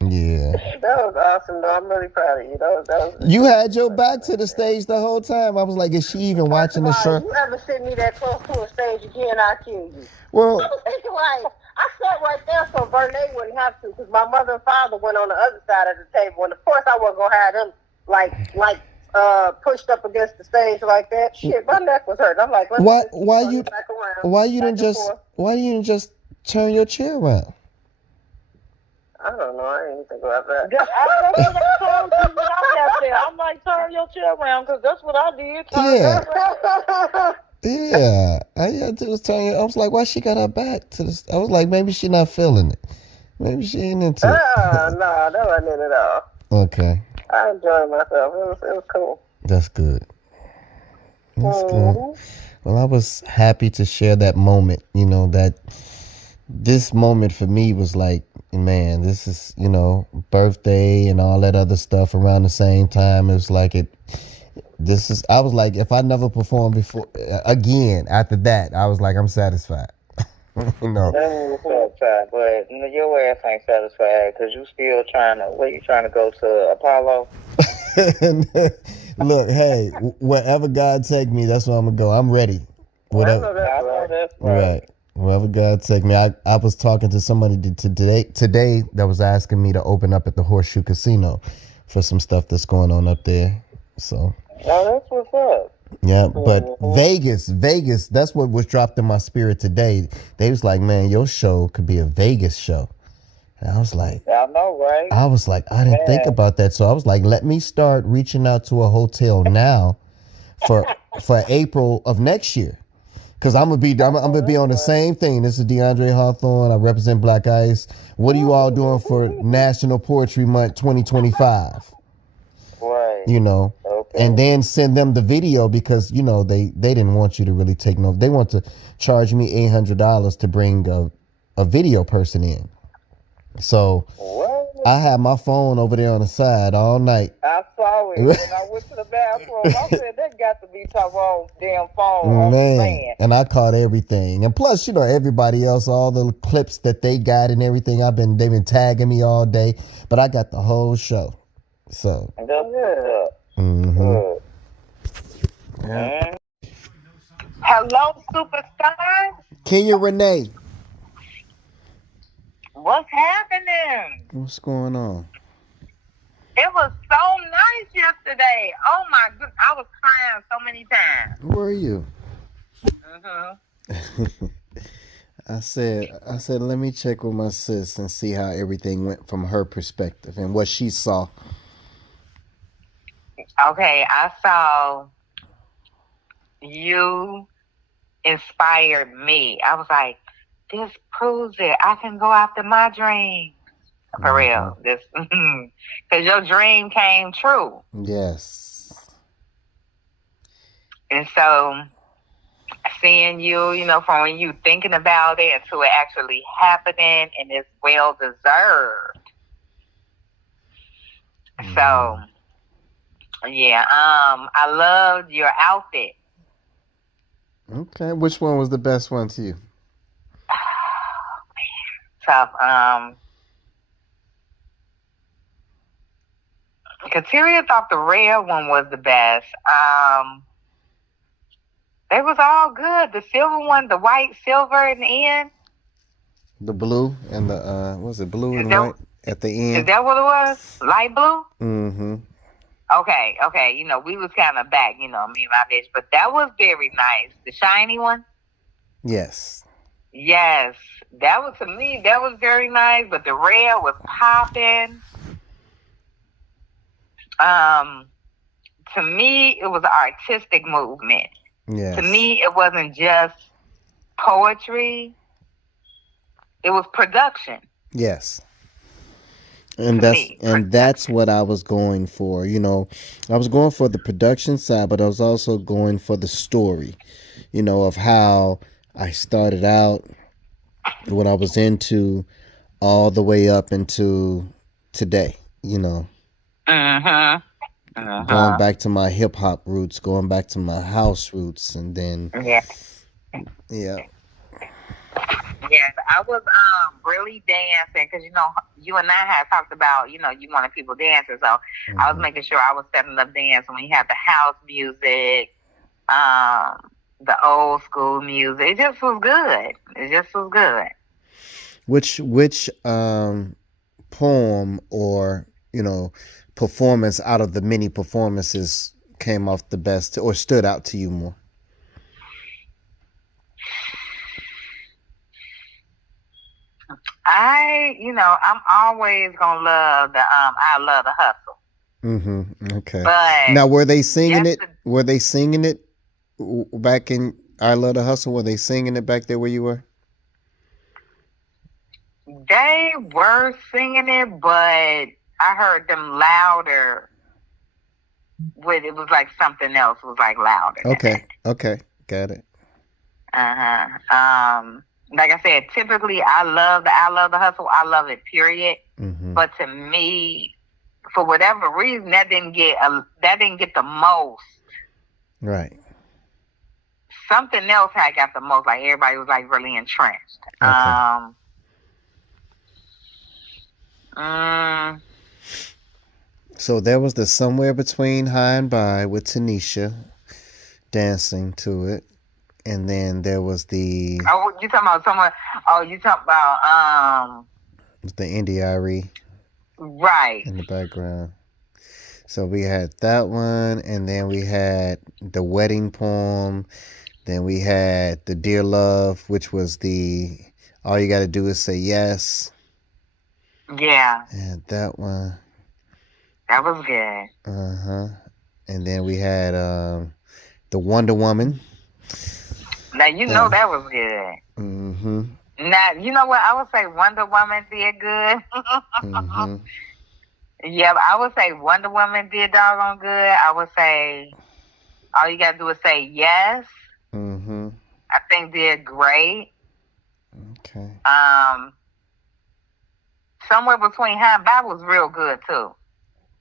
Yeah. That was awesome, though. I'm really proud of you. That was you had your back to the stage the whole time. I was like, is she even watching the show? You ever sit me that close to a stage again, I'll kill you. Well, I was thinking, like, I sat right there so Vernay wouldn't have to, because my mother and father went on the other side of the table, and of course I wasn't going to have them, pushed up against the stage like that. Shit, my neck was hurting. I'm like, why you didn't just turn your chair around? I don't know. I didn't think about that. That's what I told you when I got there. I'm like, turn your chair around, because that's what I did. Yeah. I had to turn it. I was like, why she got her back to this? I was like, maybe she not feeling it. Maybe she ain't into it. No, that wasn't it at all. Okay. I enjoyed myself. It was cool. That's good. That's good. Well, I was happy to share that moment, that this moment for me was like, man, this is, birthday and all that other stuff around the same time. It was like I was like, if I never performed before again after that, I was like, I'm satisfied. Satisfied, but your ass ain't satisfied because you still you trying to go to Apollo? Look, hey, wherever God take me, that's where I'm gonna go. I'm ready. Whatever. I know that's right. Wherever God take me. I was talking to somebody today that was asking me to open up at the Horseshoe Casino for some stuff that's going on up there. So. Oh, that's what's up. Yeah, but Vegas, that's what was dropped in my spirit today. They was like, man, your show could be a Vegas show. And I was like, I know, right? I was like, I didn't think about that. So I was like, let me start reaching out to a hotel now for April of next year. Cause I'm gonna be on the same thing. This is DeAndre Hawthorne. I represent Black Ice. What are you all doing for National Poetry Month 2025? Right. Okay. And then send them the video because they didn't want you to really take no. They want to charge me $800 to bring a video person in. So I had my phone over there on the side all night. I saw it when I went to the bathroom. I said, that got to be Tyrone's damn phone. Man. And I caught everything. And plus, everybody else, all the clips that they got and everything, they've been tagging me all day. But I got the whole show. So. That's good. Mm-hmm. Yeah. Hello, superstar. Kenya Renee. What's happening? What's going on? It was so nice yesterday. Oh my goodness, I was crying so many times. Who are you? I said, let me check with my sis and see how everything went from her perspective and what she saw. Okay, I saw you inspired me. I was like, this proves it. I can go after my dreams. For real. This, because your dream came true. Yes. And so seeing you, from when you thinking about it until it actually happening, and it's well deserved. So, yeah, I loved your outfit. Okay, which one was the best one to you? Tough. Kateria thought the red one was the best. They was all good. The silver one, the white silver in the end. The blue and the was it blue and white at the end? Is that what it was? Light blue? Mm-hmm. Okay. We was kind of back, me and my bitch. But that was very nice. The shiny one? Yes. Yes. That was, to me, that was very nice. But the red was popping. To me, it was an artistic movement. Yes. To me, it wasn't just poetry. It was production. Yes. And that's what I was going for. I was going for the production side, but I was also going for the story, of how I started out, what I was into, all the way up into today, Going back to my hip hop roots, going back to my house roots, and then yeah. Yes, I was really dancing because you and I had talked about you wanted people dancing, so I was making sure I was setting up dance when you had the house music, the old school music. It just was good. Which poem or performance out of the many performances came off the best or stood out to you more? I'm always gonna love the I Love the Hustle. Okay. But now, were they singing it? Were they singing it back in I Love the Hustle? Were they singing it back there where you were? They were singing it, but I heard them louder. It was like something else was like louder. Okay, got it. Like I said, typically I love the Hustle. I love it, period. But to me, for whatever reason, that didn't get the most. Right. Something else had got the most. Like everybody was like really entrenched. Okay. So there was the Somewhere Between High and By with Tanisha dancing to it. And then there was the... Oh, you talking about someone... Oh, you talking about... the India.Arie. Right. In the background. So we had that one, and then we had the Wedding Poem. Then we had the Dear Love, which was the All You Gotta Do Is Say Yes. Yeah. And that one. That was good. And then we had the Wonder Woman. Now, that was good. Now, you know what? I would say Wonder Woman did good. Yeah, I would say Wonder Woman did doggone good. I would say All You Gotta Do Is Say Yes. I think did great. Okay. Somewhere Between High and By was real good, too.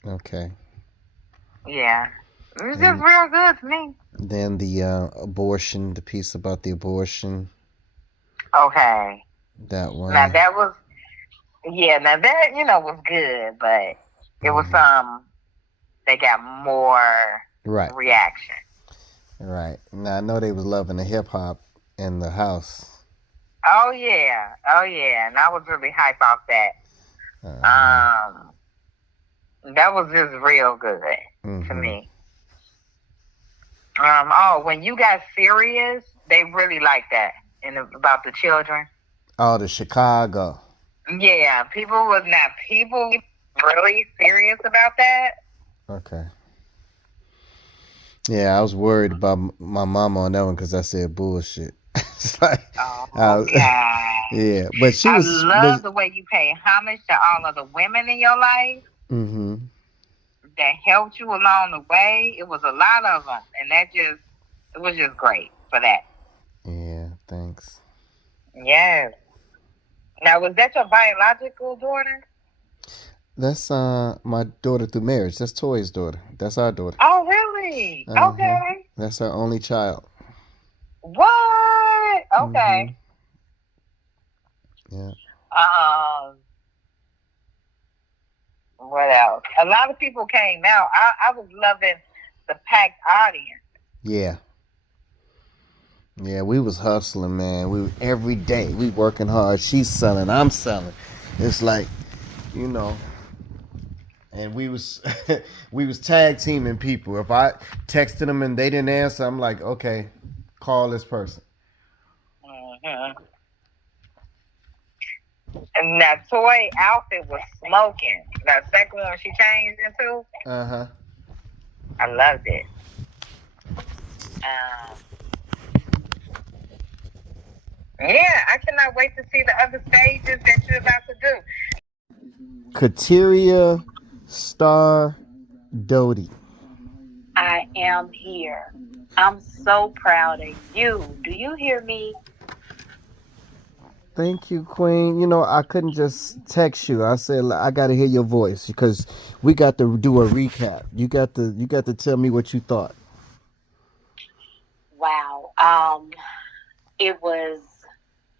Okay. Yeah. It was just real good to me. Then the abortion, the piece about the abortion. Okay. That one. Now that was, was good, but it was they got more reaction. Right. Now I know they was loving the hip hop in the house. Oh yeah, and I was really hype off that. That was just real good to me. When you got serious, they really liked that about the children. Oh, the Chicago. Yeah, people really serious about that. Okay. Yeah, I was worried about my mama on that one because I said bullshit. It's like, God. Yeah, but she I was. love the way you pay homage to all of the women in your life Mm-hmm. that helped you along the way. It was a lot of them, and it was just great for that. Yeah, thanks. Yes. Now, was that your biological daughter? That's my daughter through marriage. That's Toy's daughter. That's our daughter. Oh, really? Okay. That's our only child. What? Okay. Yeah. What else? A lot of people came out. I was loving the packed audience. Yeah. Yeah, we was hustling, man. We every day we working hard. She's selling, I'm selling. It's like, you know. And we was we was tag teaming people. If I texted them and they didn't answer, I'm like, okay, call this person. Mm-hmm. And that toy outfit was smoking. That second one she changed into. I loved it. Yeah, I cannot wait to see the other stages that you're about to do. Kateria Star Doty. I am here. I'm so proud of you. Do you hear me? Thank you, Queen. You know, I couldn't just text you. I said I got to hear your voice because we got to do a recap. You got to tell me what you thought. Wow.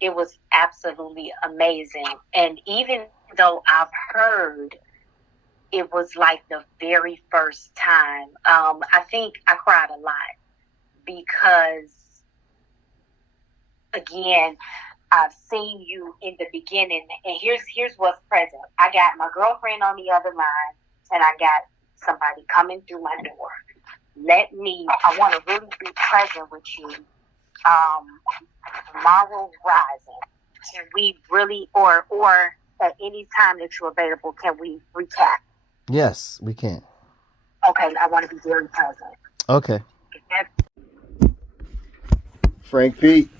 It was absolutely amazing. And even though I've heard it was like the very first time, I think I cried a lot because, again, I've seen you in the beginning, and here's what's present. I got my girlfriend on the other line, and I got somebody coming through my door. I want to really be present with you tomorrow rising. Can we really, or at any time that you're available, can we recap? Yes, we can. Okay, I want to be very present. Okay. Frank Pete.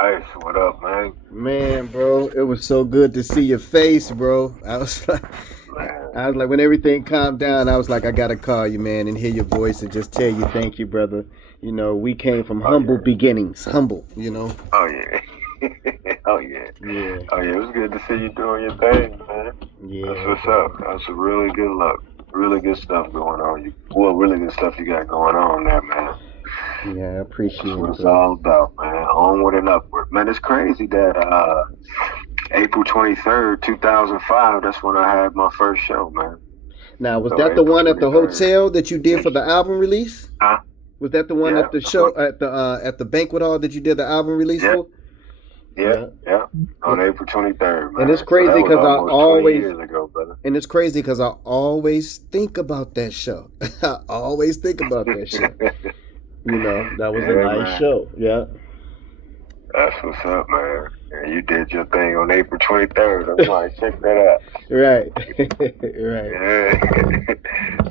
Ice, what up, man? Man, bro, it was so good to see your face, bro. I was like, when everything calmed down, I was like, I gotta call you, man, and hear your voice and just tell you thank you, brother. You know, we came from humble beginnings, humble, you know. Oh yeah, oh yeah, yeah. Oh yeah, it was good to see you doing your thing, man. Yeah, that's what's up. That's a really good look, really good stuff going on. Really good stuff you got going on there, man. Yeah, I appreciate it. That's what it's all about, man. Onward and upward. Man, it's crazy that April 23rd, 2005, that's when I had my first show, man. Now, was that the one at the hotel that you did for the album release? Huh? Was that the one at the show at the banquet hall that you did the album release for? Yeah. On April 23rd, man. And it's crazy because I always 20 years ago, brother. And it's crazy because I always think about that show. I always think about that show. You know, that was a nice show. Yeah. That's what's up, man. Yeah, you did your thing on April 23rd. I'm like, check that out. Right. Right. Yeah.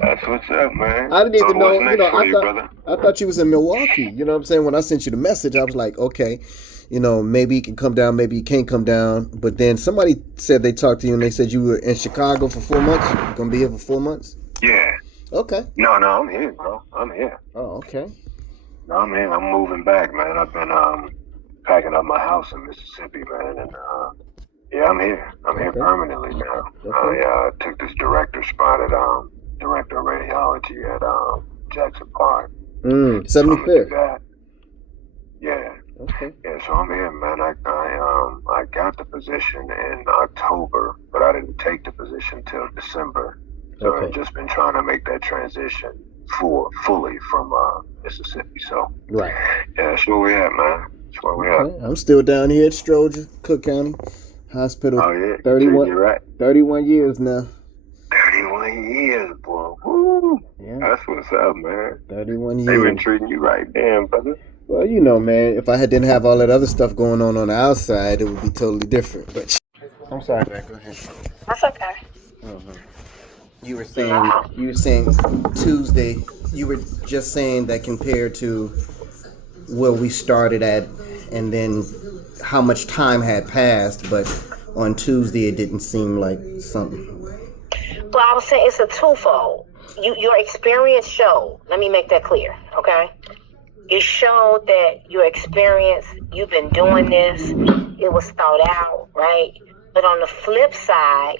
That's what's up, man. I didn't even know, you know, I thought you was in Milwaukee. You know what I'm saying? When I sent you the message, I was like, okay, you know, maybe you can come down, maybe you can't come down. But then somebody said they talked to you and they said you were in Chicago for 4 months. You're going to be here for 4 months? Yeah. Okay. No, I'm here, bro. I'm here. Oh, okay. No, I'm here. I'm moving back, man. I've been packing up my house in Mississippi, man, and yeah, I'm here. I'm here permanently now. Okay. I took this director spot at director of radiology at Jackson Park. 75th. Yeah. Okay. Yeah, so I'm here, man. I got the position in October, but I didn't take the position till December. So I've just been trying to make that transition fully from Mississippi. So right. Yeah, that's where we at, man. That's where we at. I'm still down here at Stroger, Cook County Hospital. Oh yeah, 31 years now. 31 years, boy. Woo. Yeah. That's what's up, man. 31 years. They've been treating you right, damn, brother. Well, you know, man, if I didn't have all that other stuff going on the outside, it would be totally different. But I'm sorry, man. Go ahead. That's okay. You were saying Tuesday. You were just saying that compared to where we started at, and then how much time had passed, but on Tuesday it didn't seem like something. Well, I was saying it's a twofold. Your experience showed. Let me make that clear, okay? It showed that your experience, you've been doing this, it was thought out, right? But on the flip side,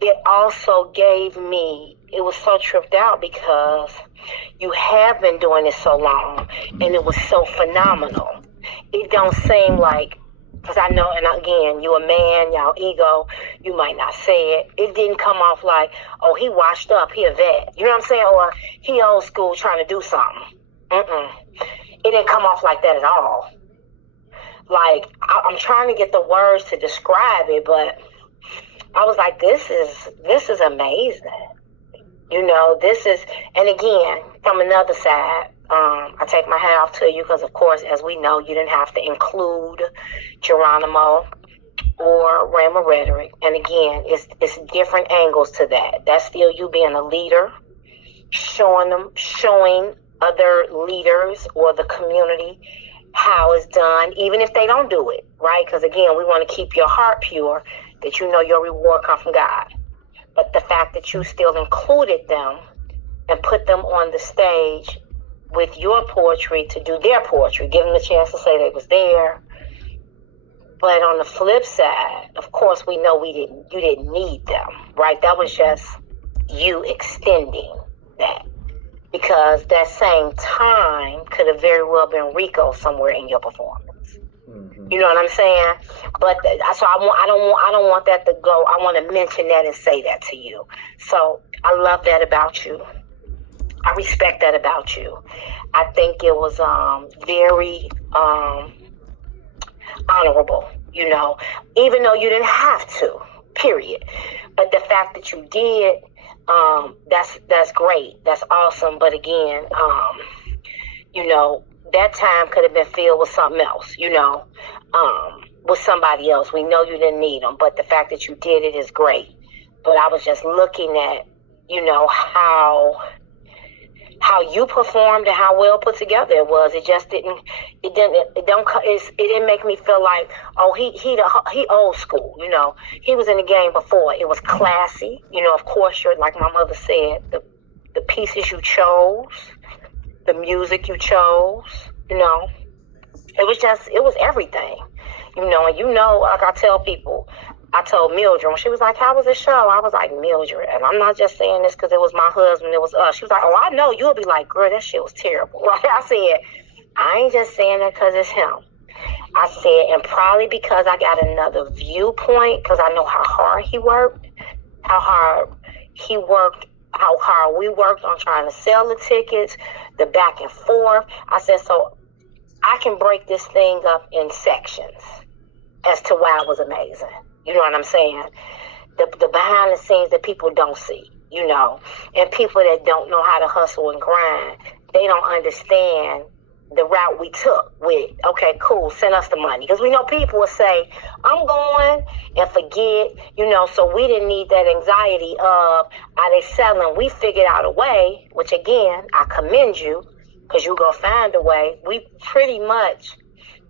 it also gave me, it was so tripped out because you have been doing this so long and it was so phenomenal. It don't seem like, because I know, and again, you a man, y'all ego, you might not say it. It didn't come off like, oh, he washed up, he a vet. You know what I'm saying? Or he old school trying to do something. It didn't come off like that at all. Like, I'm trying to get the words to describe it, but I was like, this is amazing. You know, this is, and again, from another side, I take my hat off to you because, of course, as we know, you didn't have to include Geronimo or Rama Rhetoric. And again, it's different angles to that. That's still you being a leader, showing other leaders or the community how it's done, even if they don't do it, right? Because again, we want to keep your heart pure, that you know your reward comes from God. But the fact that you still included them and put them on the stage with your poetry to do their poetry, give them a chance to say they was there. But on the flip side, of course, we know you didn't need them, right? That was just you extending that. Because that same time could have very well been Rico somewhere in your performance. You know what I'm saying? But so I don't want that to go. I want to mention that and say that to you. So I love that about you. I respect that about you. I think it was very honorable, you know, even though you didn't have to, period. But the fact that you did, that's great. That's awesome. But again, you know, that time could have been filled with something else, you know, with somebody else. We know you didn't need them, but the fact that you did it is great. But I was just looking at, you know, how you performed and how well put together it was. It just didn't make me feel like, oh, he old school, you know. He was in the game before. It was classy, you know. Of course, you're like my mother said, the pieces you chose, the music you chose, you know. It was everything, you know. And you know, like I tell people, I told Mildred when she was like, how was the show? I was like, Mildred, and I'm not just saying this because it was my husband, it was us. She was like, oh, I know you'll be like, girl, that shit was terrible. Right? I said, I ain't just saying that because it's him. I said, and probably because I got another viewpoint, because I know how hard he worked, how hard we worked on trying to sell the tickets, the back and forth. I said, so I can break this thing up in sections as to why it was amazing. You know what I'm saying? The behind the scenes that people don't see, you know, and people that don't know how to hustle and grind, they don't understand the route we took with, okay, cool, send us the money. Because we know people will say, I'm going, and forget, you know, so we didn't need that anxiety of, are they selling? We figured out a way, which again, I commend you, because you're going to find a way. We pretty much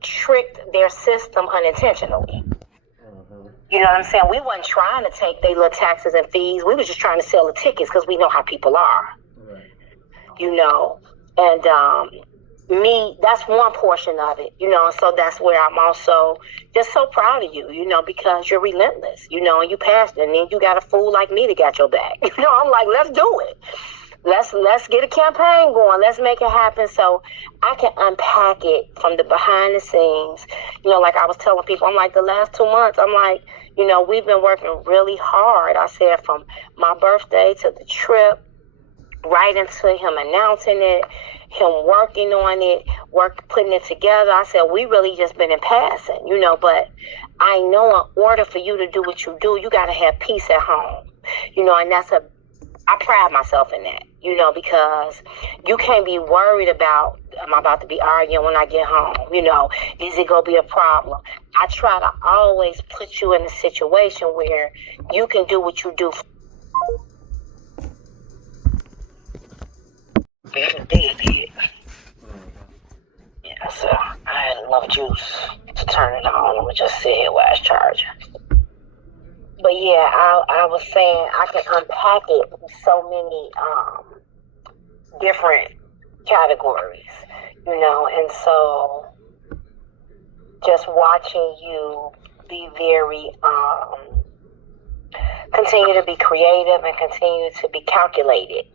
tricked their system unintentionally. You know what I'm saying? We wasn't trying to take their little taxes and fees. We were just trying to sell the tickets because we know how people are. Right. You know, and me, that's one portion of it, you know, so that's where I'm also just so proud of you, you know, because you're relentless, you know, and you passed it, and then you got a fool like me that got your back. You know, I'm like, let's do it. Let's get a campaign going. Let's make it happen so I can unpack it from the behind the scenes. You know, like I was telling people, I'm like, the last 2 months, I'm like, you know, we've been working really hard. I said from my birthday to the trip, right into him announcing it, him working on it, putting it together. I said, we really just been in passing, you know, but I know in order for you to do what you do, you got to have peace at home, you know, and I pride myself in that, you know, because you can't be worried about, am I about to be arguing when I get home? You know, is it going to be a problem? I try to always put you in a situation where you can do what you do. Did. Yeah, so I had enough juice. to turn it on. I'm gonna just sit here while it's charging. But yeah, I was saying I can unpack it with so many different categories, and so just watching you be very continue to be creative and continue to be calculated,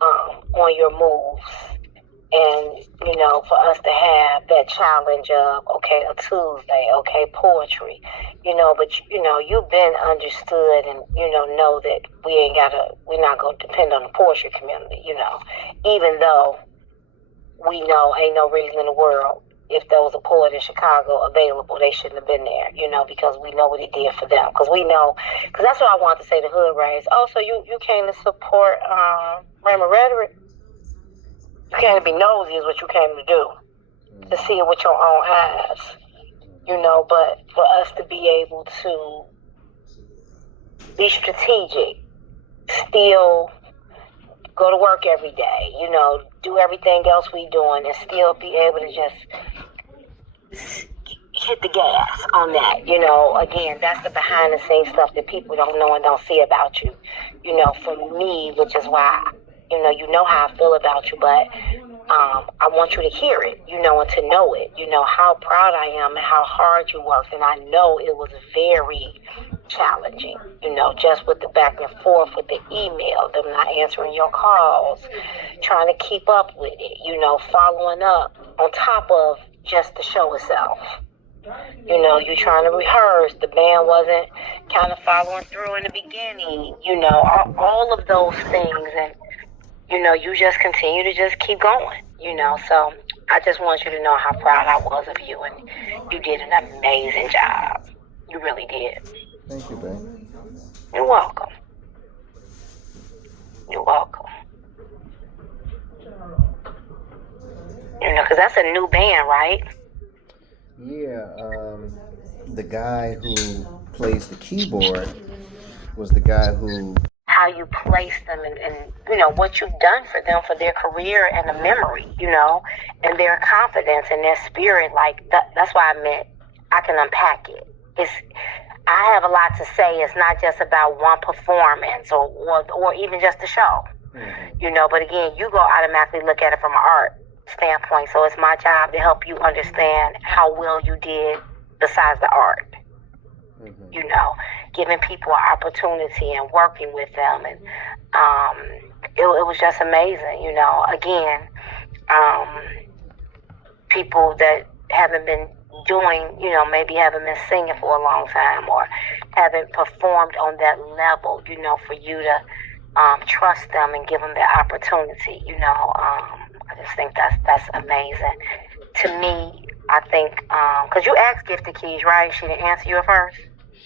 on your moves. And, for us to have that challenge of, okay, a Tuesday, okay, poetry, but, you've been understood and, know that we're not going to depend on the poetry community, even though we know ain't no reason in the world if there was a poet in Chicago available, they shouldn't have been there, because we know what he did for them. Because that's what I wanted to say to Hood Rays. Oh, so you came to support Raymond Rhetoric? You came to be nosy is what you came to do, to see it with your own eyes, but for us to be able to be strategic, still go to work every day, do everything else we doing and still be able to just hit the gas on that, again, that's the behind the scenes stuff that people don't know and don't see about you, for me, which is why, you know how I feel about you, but I want you to hear it, and to know it, how proud I am and how hard you worked. And I know it was very challenging, just with the back and forth with the email, them not answering your calls, trying to keep up with it, following up on top of just the show itself. You trying to rehearse, the band wasn't kind of following through in the beginning, all of those things. And you just continue to just keep going, so I just want you to know how proud I was of you, and you did an amazing job. You really did. Thank you, babe. You're welcome. You're welcome. Because that's a new band, right? Yeah, the guy who plays the keyboard was the guy who... How you place them and what you've done for them, for their career and the memory, and their confidence and their spirit. Like, that's why I meant I can unpack it. I have a lot to say. It's not just about one performance or even just the show, but again, you go automatically look at it from an art standpoint. So it's my job to help you understand how well you did besides the art. Giving people an opportunity and working with them. And it was just amazing, Again, people that haven't been doing, maybe haven't been singing for a long time or haven't performed on that level, for you to trust them and give them the opportunity, I just think that's amazing. To me, I think, because you asked Gifted Keys, right? She didn't answer you at first?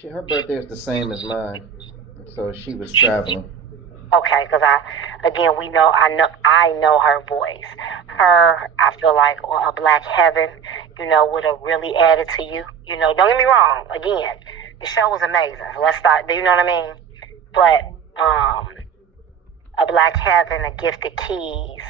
Her birthday is the same as mine, so she was traveling. Okay, because I know her voice. I feel like a Black Heaven, would have really added to you. Don't get me wrong. Again, the show was amazing. So let's start. You know what I mean? But a Black Heaven, a Gifted Keys,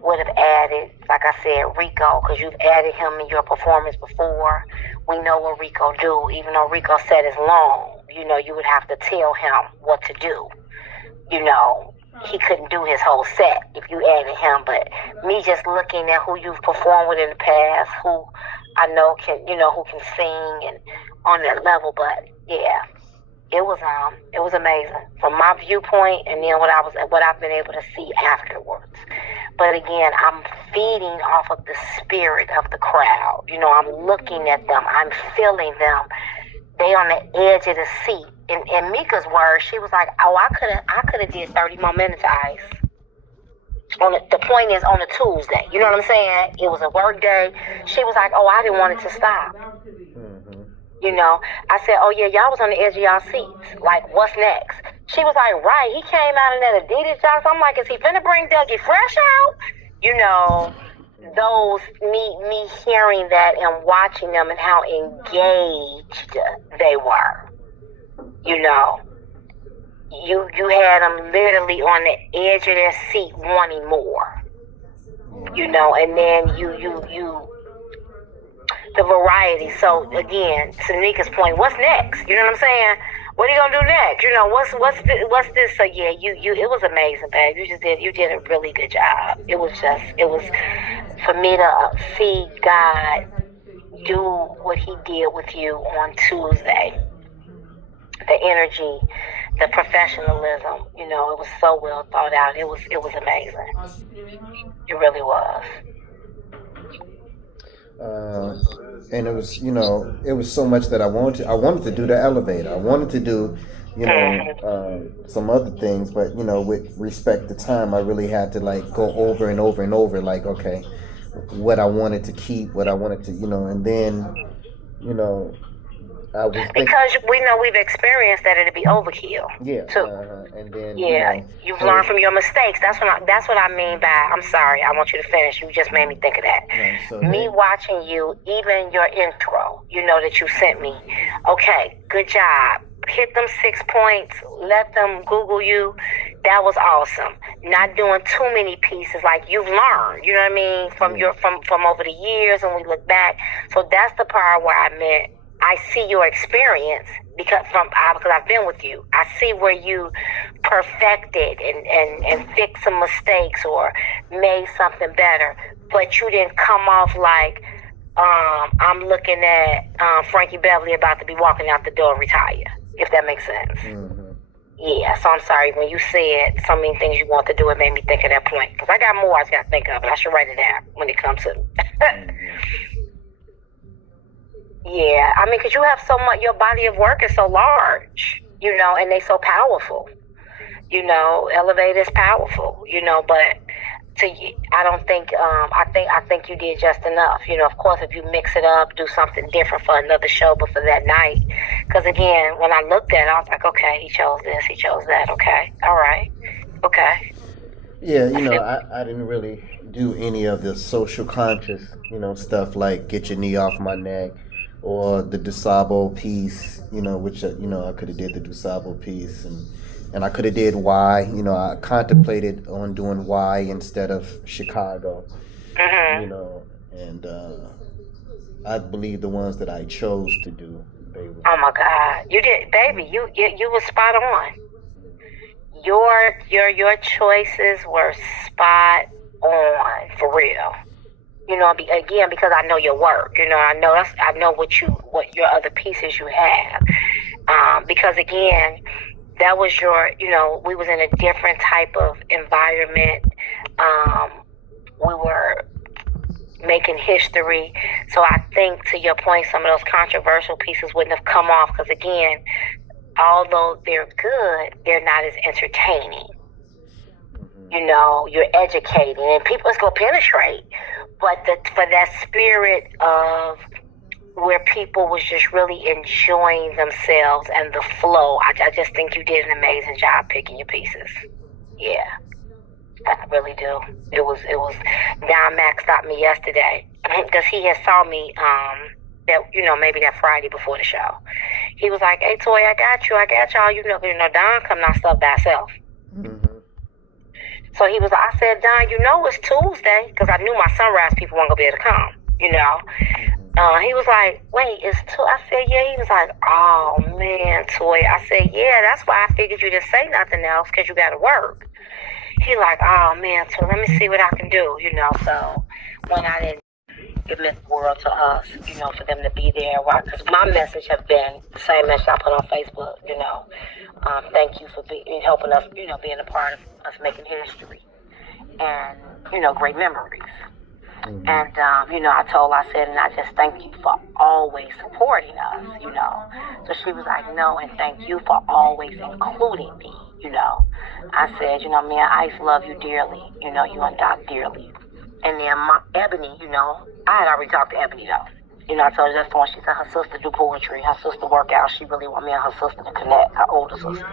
would have added, like I said, Rico, because you've added him in your performance before. We know what Rico do. Even though Rico set is long, you would have to tell him what to do. He couldn't do his whole set if you added him. But me just looking at who you've performed with in the past, who I know can, who can sing and on that level. But yeah, it was amazing from my viewpoint, and then what I've been able to see afterwards. But again, I'm feeding off of the spirit of the crowd. I'm looking at them, I'm feeling them. They on the edge of the seat. In Mika's words, she was like, "Oh, I could have did 30 more minutes, Ice." The point is on a Tuesday. You know what I'm saying? It was a work day. She was like, "Oh, I didn't want it to stop." I said, "Oh yeah, y'all was on the edge of y'all seats. Like, what's next?" She was like, "Right, he came out in that Adidas jacket." I'm like, "Is he finna bring Dougie Fresh out?" Those me hearing that and watching them and how engaged they were. You had them literally on the edge of their seat wanting more. And then you the variety. So again, to Nika's point, what's next? You know what I'm saying? What are you gonna do next? You know, what's this? So yeah, you it was amazing, babe. You did a really good job. It was for me to see God do what He did with you on Tuesday. The energy, the professionalism, you know, it was so well thought out. It was amazing. It really was. And it was, you know, it was so much that I wanted to do the elevator. I wanted to do, you know, some other things, but you know, with respect to time, I really had to like go over and over and over, like, okay, what I wanted to keep, what I wanted to, you know, and then, you know, I was thinking, because we know we've experienced that it'd be overkill. Yeah. Too. And then You've learned from your mistakes. That's what I mean by. I'm sorry. I want you to finish. You just made me think of that. Me watching you, even your intro, you know, that you sent me. Okay, good job. Hit them 6 points. Let them Google you. That was awesome. Not doing too many pieces. Like you've learned. You know what I mean? From over the years, and we look back. So that's the part where I meant. I see your experience because I've been with you. I see where you perfected and fixed some mistakes or made something better, but you didn't come off like I'm looking at Frankie Beverly about to be walking out the door and retire, if that makes sense. Mm-hmm. Yeah, so I'm sorry. When you said so many things you want to do, it made me think of that point. Because I got more I got to think of, and I should write it down when it comes to Yeah, I mean, because you have so much, your body of work is so large, you know, and they so powerful. You know, Elevate is powerful, you know, but I don't think, I think you did just enough. You know, of course, if you mix it up, do something different for another show, but for that night, because again, when I looked at it, I was like, okay, he chose this, he chose that, okay, all right, okay. Yeah, you know, I didn't really do any of the social conscious, you know, stuff like Get Your Knee Off My Neck, or the DuSable piece, you know, which, you know, I could have did the DuSable piece, and I could have did Why, you know, I contemplated on doing Why instead of Chicago, you know, and I believe the ones that I chose to do, they were. Oh my God, you did, baby, you were spot on. Your choices were spot on, for real. You know, again, because I know your work. You know, I know what your other pieces you have. Because again, that was you know, we was in a different type of environment. We were making history. So I think, to your point, some of those controversial pieces wouldn't have come off because, again, although they're good, they're not as entertaining. You know, you're educating, and people is going to penetrate. But for that spirit of where people was just really enjoying themselves and the flow, I just think you did an amazing job picking your pieces. Yeah, I really do. It was. Don Mac stopped me yesterday because he had saw me that, you know, maybe that Friday before the show. He was like, "Hey, Toy, I got y'all. You know, Don coming out stuff by herself." Mm-hmm. So I said, Don, you know it's Tuesday, because I knew my Sunrise people weren't going to be able to come, you know. He was like, wait, it's Tuesday? I said, yeah. He was like, oh, man, Toy. I said, yeah, that's why I figured you didn't say nothing else, because you got to work. He like, oh, man, Toy, let me see what I can do, you know. So when I didn't, it meant the world to us, you know, for them to be there. Because my message has been the same message I put on Facebook, you know. Thank you for helping us, you know, being a part of us making history and, you know, great memories. Mm-hmm. And, you know, I said, and I just thank you for always supporting us, you know. So she was like, no, and thank you for always including me, you know. I said, you know, me and Ice love you dearly, you know, you and Doc dearly. And then Ebony, you know, I had already talked to Ebony, though. You know, I told her that's the one. She said her sister do poetry, her sister work out. She really want me and her sister to connect, her older sister.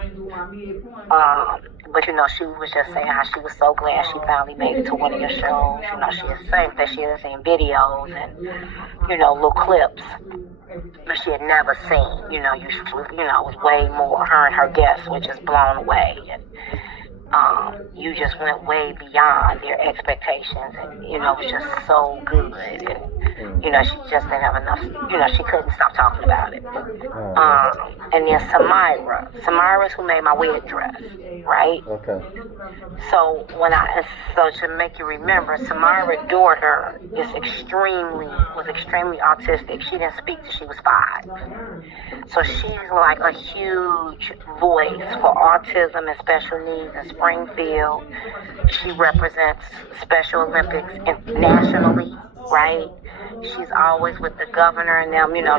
But, you know, she was just saying how she was so glad she finally made it to one of your shows. You know, she had saying that she had seen videos and, you know, little clips. But she had never seen, you know, it was way more, her and her guests were just blown away. And you just went way beyond their expectations. And, you know, it was just so good. And, You know, she just didn't have enough, you know, she couldn't stop talking about it. And then Samira is who made my wedding dress, right? Okay. So to make you remember, Samira's daughter was extremely autistic. She didn't speak till she was 5. So she's like a huge voice for autism and special needs in Springfield. She represents Special Olympics nationally, right? She's always with the governor and them. You know,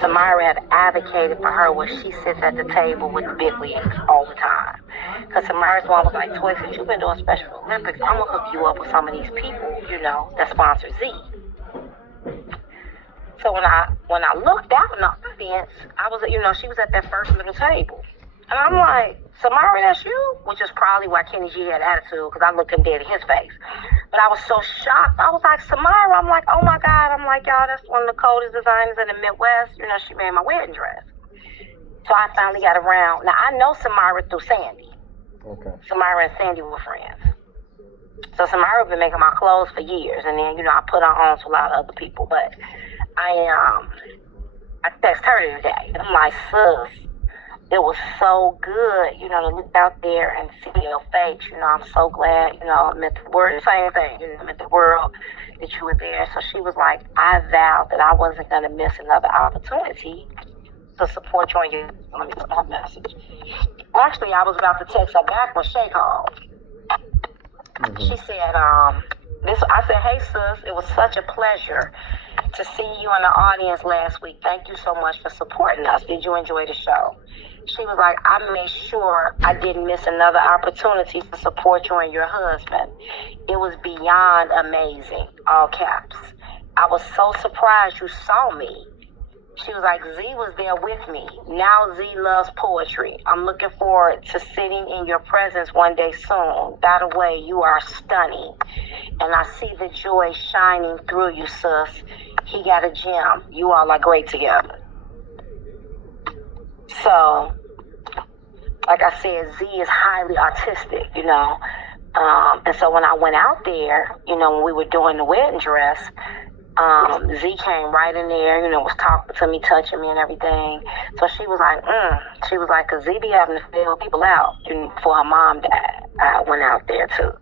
Samira had advocated for her where she sits at the table with the big wigs all the time. Because Samira's mom was like, Toy, since you've been doing Special Olympics, I'm going to hook you up with some of these people, you know, that sponsor Z. So when I looked out in the audience, I was, you know, she was at that first middle table. And I'm like, Samira, that's you? Which is probably why Kenny G had attitude, because I looked him dead in his face. But I was so shocked. I was like, Samira, I'm like, oh my God. I'm like, y'all, that's one of the coldest designers in the Midwest. You know, she made my wedding dress. So I finally got around. Now, I know Samira through Sandy. Okay. Samira and Sandy were friends. So Samira been making my clothes for years. And then, you know, I put her on to a lot of other people. But I text her today. I'm like, sis, it was so good, you know, to look out there and see your face. You know, I'm so glad, you know, I meant the world, same thing, you know, I meant the world that you were there. So she was like, I vowed that I wasn't going to miss another opportunity to support you on your, let me put that message. Actually, I was about to text her back when Shay called. She said, I said, hey, sis, it was such a pleasure to see you in the audience last week. Thank you so much for supporting us. Did you enjoy the show? She was like, I made sure I didn't miss another opportunity to support you and your husband. It was beyond amazing, all caps. I was so surprised you saw me. She was like, Z was there with me. Now Z loves poetry. I'm looking forward to sitting in your presence one day soon. By the way, you are stunning. And I see the joy shining through you, sis. He got a gem. You all are great together. So, like I said, Z is highly autistic, you know. And so when I went out there, you know, when we were doing the wedding dress, Z came right in there, you know, was talking to me, touching me and everything. So she was like, She was like, cause Z be having to fill people out before her mom died. I went out there too.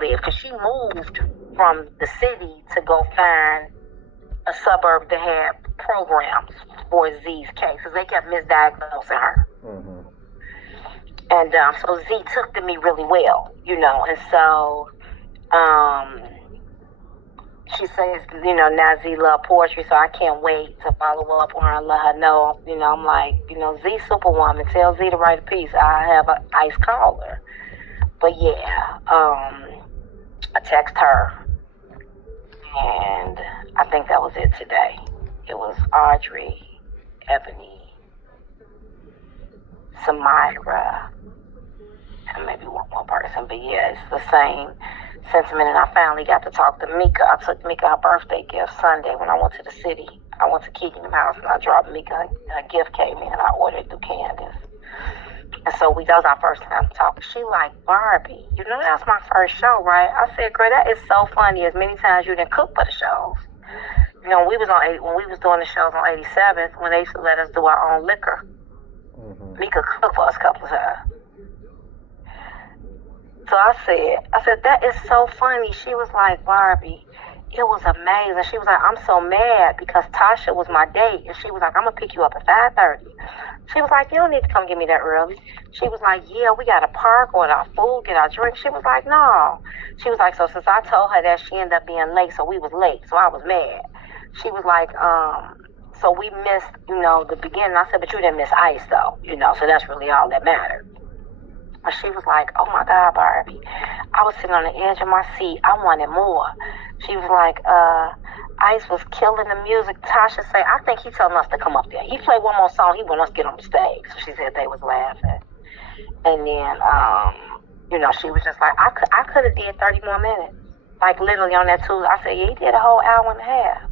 Because she moved from the city to go find a suburb that had programs for Z's case. Because they kept misdiagnosing her. And so Z took to me really well, you know. And so she says, you know, now Z love poetry, so I can't wait to follow up on her and let her know. You know, I'm like, you know, Z Superwoman, tell Z to write a piece. I have an ice caller. But yeah, I text her, and I think that was it today. It was Audrey, Ebony, Samira, and maybe one more person. But yeah, it's the same sentiment. And I finally got to talk to Mika. I took Mika her birthday gift Sunday when I went to the city. I went to Keegan's house and I dropped Mika. Her gift came in and I ordered through Candace. And so that was our first time talking. She like, Barbie, you know, that's my first show, right? I said, girl, that is so funny. As many times you didn't cook for the shows. You know, when we was doing the shows on 87th, when they used to let us do our own liquor, Mika cooked for us a couple of times. So I said, that is so funny. She was like, Barbie, it was amazing. She was like, I'm so mad because Tasha was my date. And she was like, I'm going to pick you up at 5:30. She was like, you don't need to come get me that early. She was like, yeah, we got to park, order our food, get our drink. She was like, no. She was like, so since I told her that, she ended up being late, so we was late. So I was mad. She was like, so we missed, you know, the beginning. I said, but you didn't miss ice, though, you know, so that's really all that mattered. And she was like, oh, my God, Barbie. I was sitting on the edge of my seat. I wanted more. She was like, Ice was killing the music. Tasha said, I think he telling us to come up there. He played one more song. He want us to get on the stage. So she said they was laughing. And then, you know, she was just like, I could have did 30 more minutes. Like, literally on that Tuesday. I said, yeah, he did a whole hour and a half.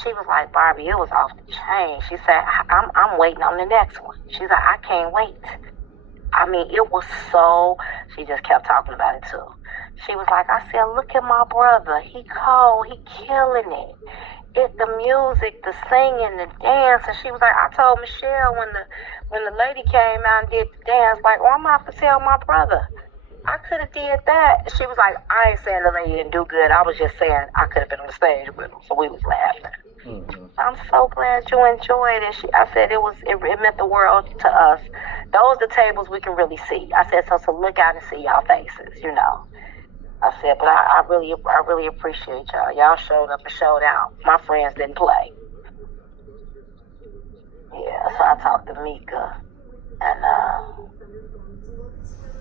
She was like, Barbie, it was off the chain. She said, I'm waiting on the next one. She's like, I can't wait. I mean, it was so, she just kept talking about it too. She was like, I said, look at my brother. He cold. He killing it. The music, the singing, the dance. And she was like, I told Michelle when the lady came out and did the dance, like, I'm going to have to tell my brother. I could have did that. She was like, I ain't saying the lady didn't do good. I was just saying I could have been on the stage with him. So we was laughing. Mm-hmm. I'm so glad you enjoyed it. I said it meant the world to us. Those are the tables we can really see. I said, so look out and see y'all faces, you know. I said, but I really appreciate y'all. Y'all showed up and showed out. My friends didn't play. Yeah, so I talked to Mika, and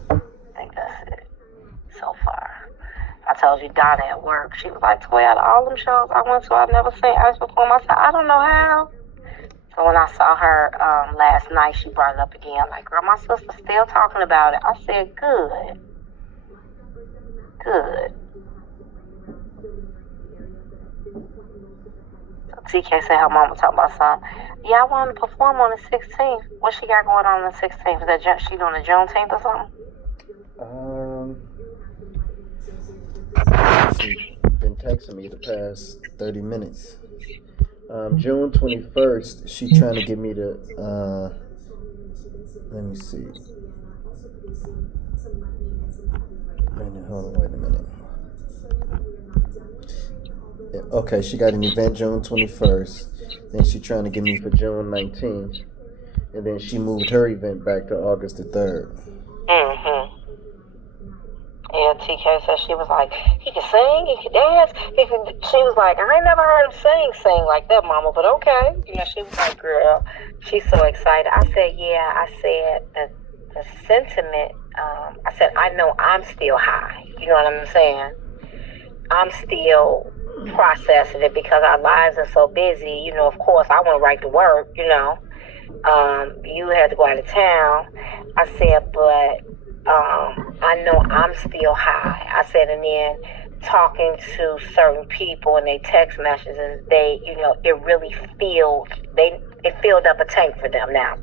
I think that's it so far. I told you Donna at work. She was like, Toy, out of all them shows I went to, I've never seen Ice perform. I said, I don't know how. So when I saw her last night, she brought it up again. Like, girl, my sister's still talking about it. I said, good. Good. TK said her mama talking about something. Yeah, I wanted to perform on the 16th. What she got going on the 16th? Is that she doing the Juneteenth or something? She's been texting me the past 30 minutes. June 21st, she trying to get me to, let me see. Hold on, wait a minute. Okay, she got an event June 21st. Then she trying to get me for June 19th. And then she moved her event back to August the 3rd. Mm-hmm. Yeah, TK said she was like, he can sing, he can dance. She was like, I ain't never heard him sing like that, mama, but okay. You know, she was like, girl, she's so excited. I said, yeah, I said that the sentiment, I said, I know I'm still high. You know what I'm saying? I'm still processing it because our lives are so busy. You know, of course, I went right to work, you know. You had to go out of town. I said, but I know I'm still high. I said, and then talking to certain people and they text messages, they, you know, it really it filled up a tank for them now.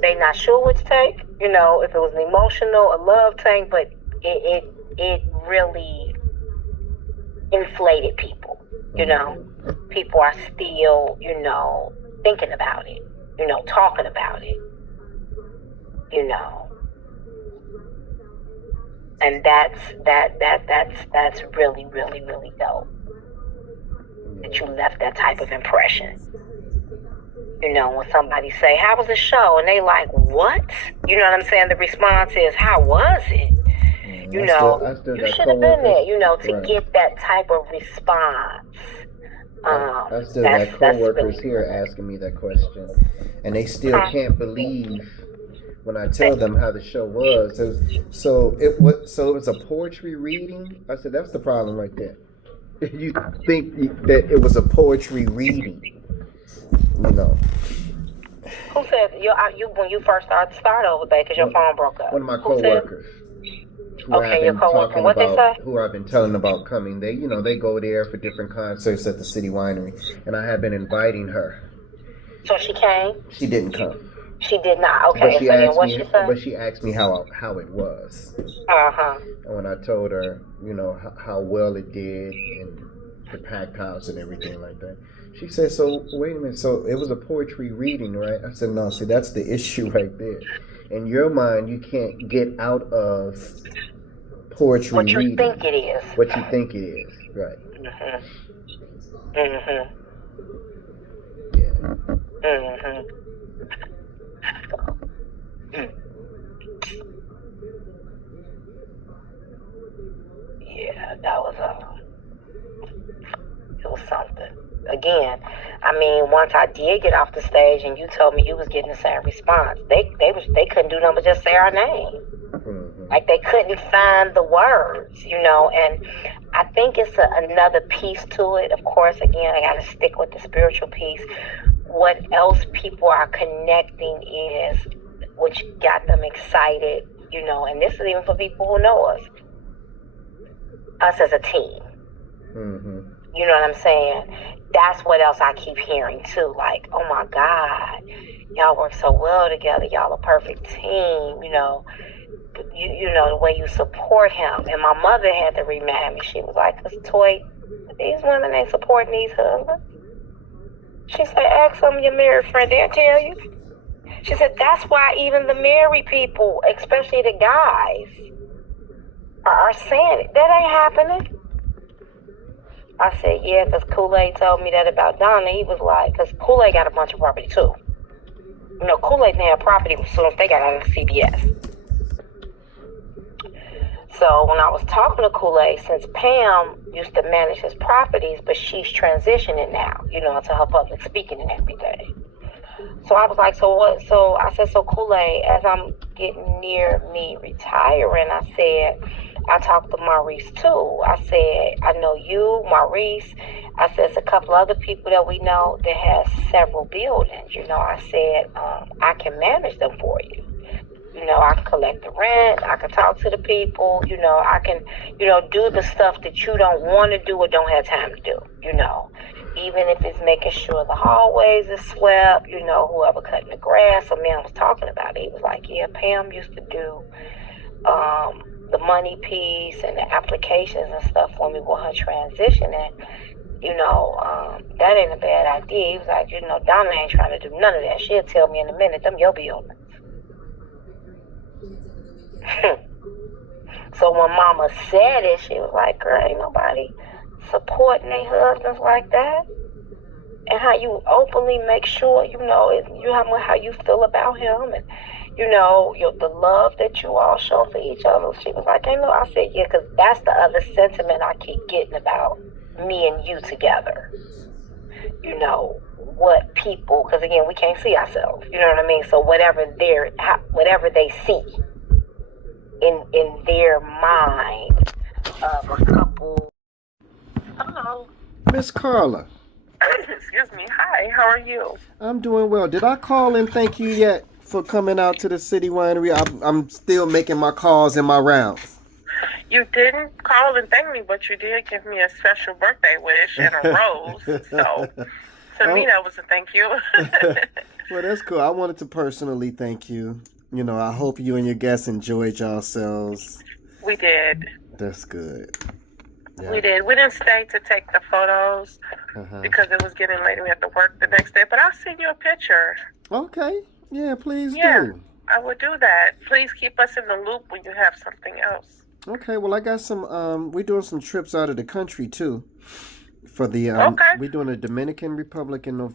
They not sure which tank, you know, if it was an emotional, a love tank, but it really inflated people, you know. People are still, you know, thinking about it, you know, talking about it, you know. And that's really, really, really dope. That you left that type of impression. You know, when somebody say, how was the show? And they like, what? You know what I'm saying? The response is, how was it? You know, you should have been there, you know, to get that type of response. I still got coworkers here asking me that question. And they still can't believe when I tell them how the show was. So it was a poetry reading? I said, that's the problem right there. You think that it was a poetry reading, you know. Who said you when you first start over, babe, because your phone broke up? One of my coworkers. Your coworker. What they say? Who I've been telling about coming. They, you know, they go there for different concerts at the City Winery, and I have been inviting her. So she came? She didn't come. She did not. Okay. But she asked me how it was. And when I told her, you know, how well it did and the packed house and everything like that, she said, "So wait a minute. So it was a poetry reading, right?" I said, "No. See, that's the issue right there. In your mind, you can't get out of poetry reading. What you think it is. What you think it is, right?" Yeah. Yeah, that was it was something. Again, I mean, once I did get off the stage and you told me you was getting the same response, they couldn't do nothing but just say our name. Like they couldn't find the words, you know. And I think it's another piece to it. Of course, again, I got to stick with the spiritual piece. What else people are connecting is, which got them excited, you know, and this is even for people who know us as a team. You know what I'm saying? That's what else I keep hearing too. Like, oh my God, y'all work so well together. Y'all a perfect team, you know. you know, the way you support him. And my mother had to remind me. She was like, "'Cause Toy, these women ain't supporting these husbands." She said, "Ask some of your married friends, they'll tell you." She said, "That's why even the married people, especially the guys, are saying it. That ain't happening." I said, "Yeah, because Kool-Aid told me that about Donna." He was like, because Kool-Aid got a bunch of property too. You know, Kool-Aid had property as soon as they got out of CBS. So when I was talking to Kool-Aid, since Pam used to manage his properties, but she's transitioning now, you know, into her public speaking and everything. So I was like, so what? So I said, so Kool-Aid, as I'm getting near me retiring, I said, I talked to Maurice too. I said, I know you, Maurice. I said, there's a couple other people that we know that has several buildings. You know, I said, I can manage them for you. You know, I can collect the rent. I can talk to the people. You know, I can, you know, do the stuff that you don't want to do or don't have time to do, you know. Even if it's making sure the hallways is swept, you know, whoever cutting the grass. A man was talking about it. He was like, yeah, Pam used to do the money piece and the applications and stuff for me with her transitioning. You know, that ain't a bad idea. He was like, you know, Donna ain't trying to do none of that. She'll tell me in a minute, them your buildings. So when Mama said it, she was like, girl, ain't nobody supporting their husbands like that. And how you openly make sure, you know, how you feel about him and, you know, the love that you all show for each other. She was like, ain't no, I said, yeah, because that's the other sentiment I keep getting about me and you together. You know, what people, because again, we can't see ourselves, you know what I mean? So whatever they see in their mind of a couple. Hello. Miss Carla. Excuse me. Hi, how are you? I'm doing well. Did I call and thank you yet for coming out to the City Winery? I'm still making my calls and my rounds. You didn't call and thank me, but you did give me a special birthday wish and a rose. So to me, that was a thank you. Well, that's cool. I wanted to personally thank you. You know, I hope you and your guests enjoyed yourselves. We did. That's good. Yeah. We did. We didn't stay to take the photos because it was getting late and we had to work the next day. But I'll send you a picture. Okay. Yeah, please do. I would do that. Please keep us in the loop when you have something else. Okay. Well, I got some. We're doing some trips out of the country too. For the we're doing the Dominican Republic in November.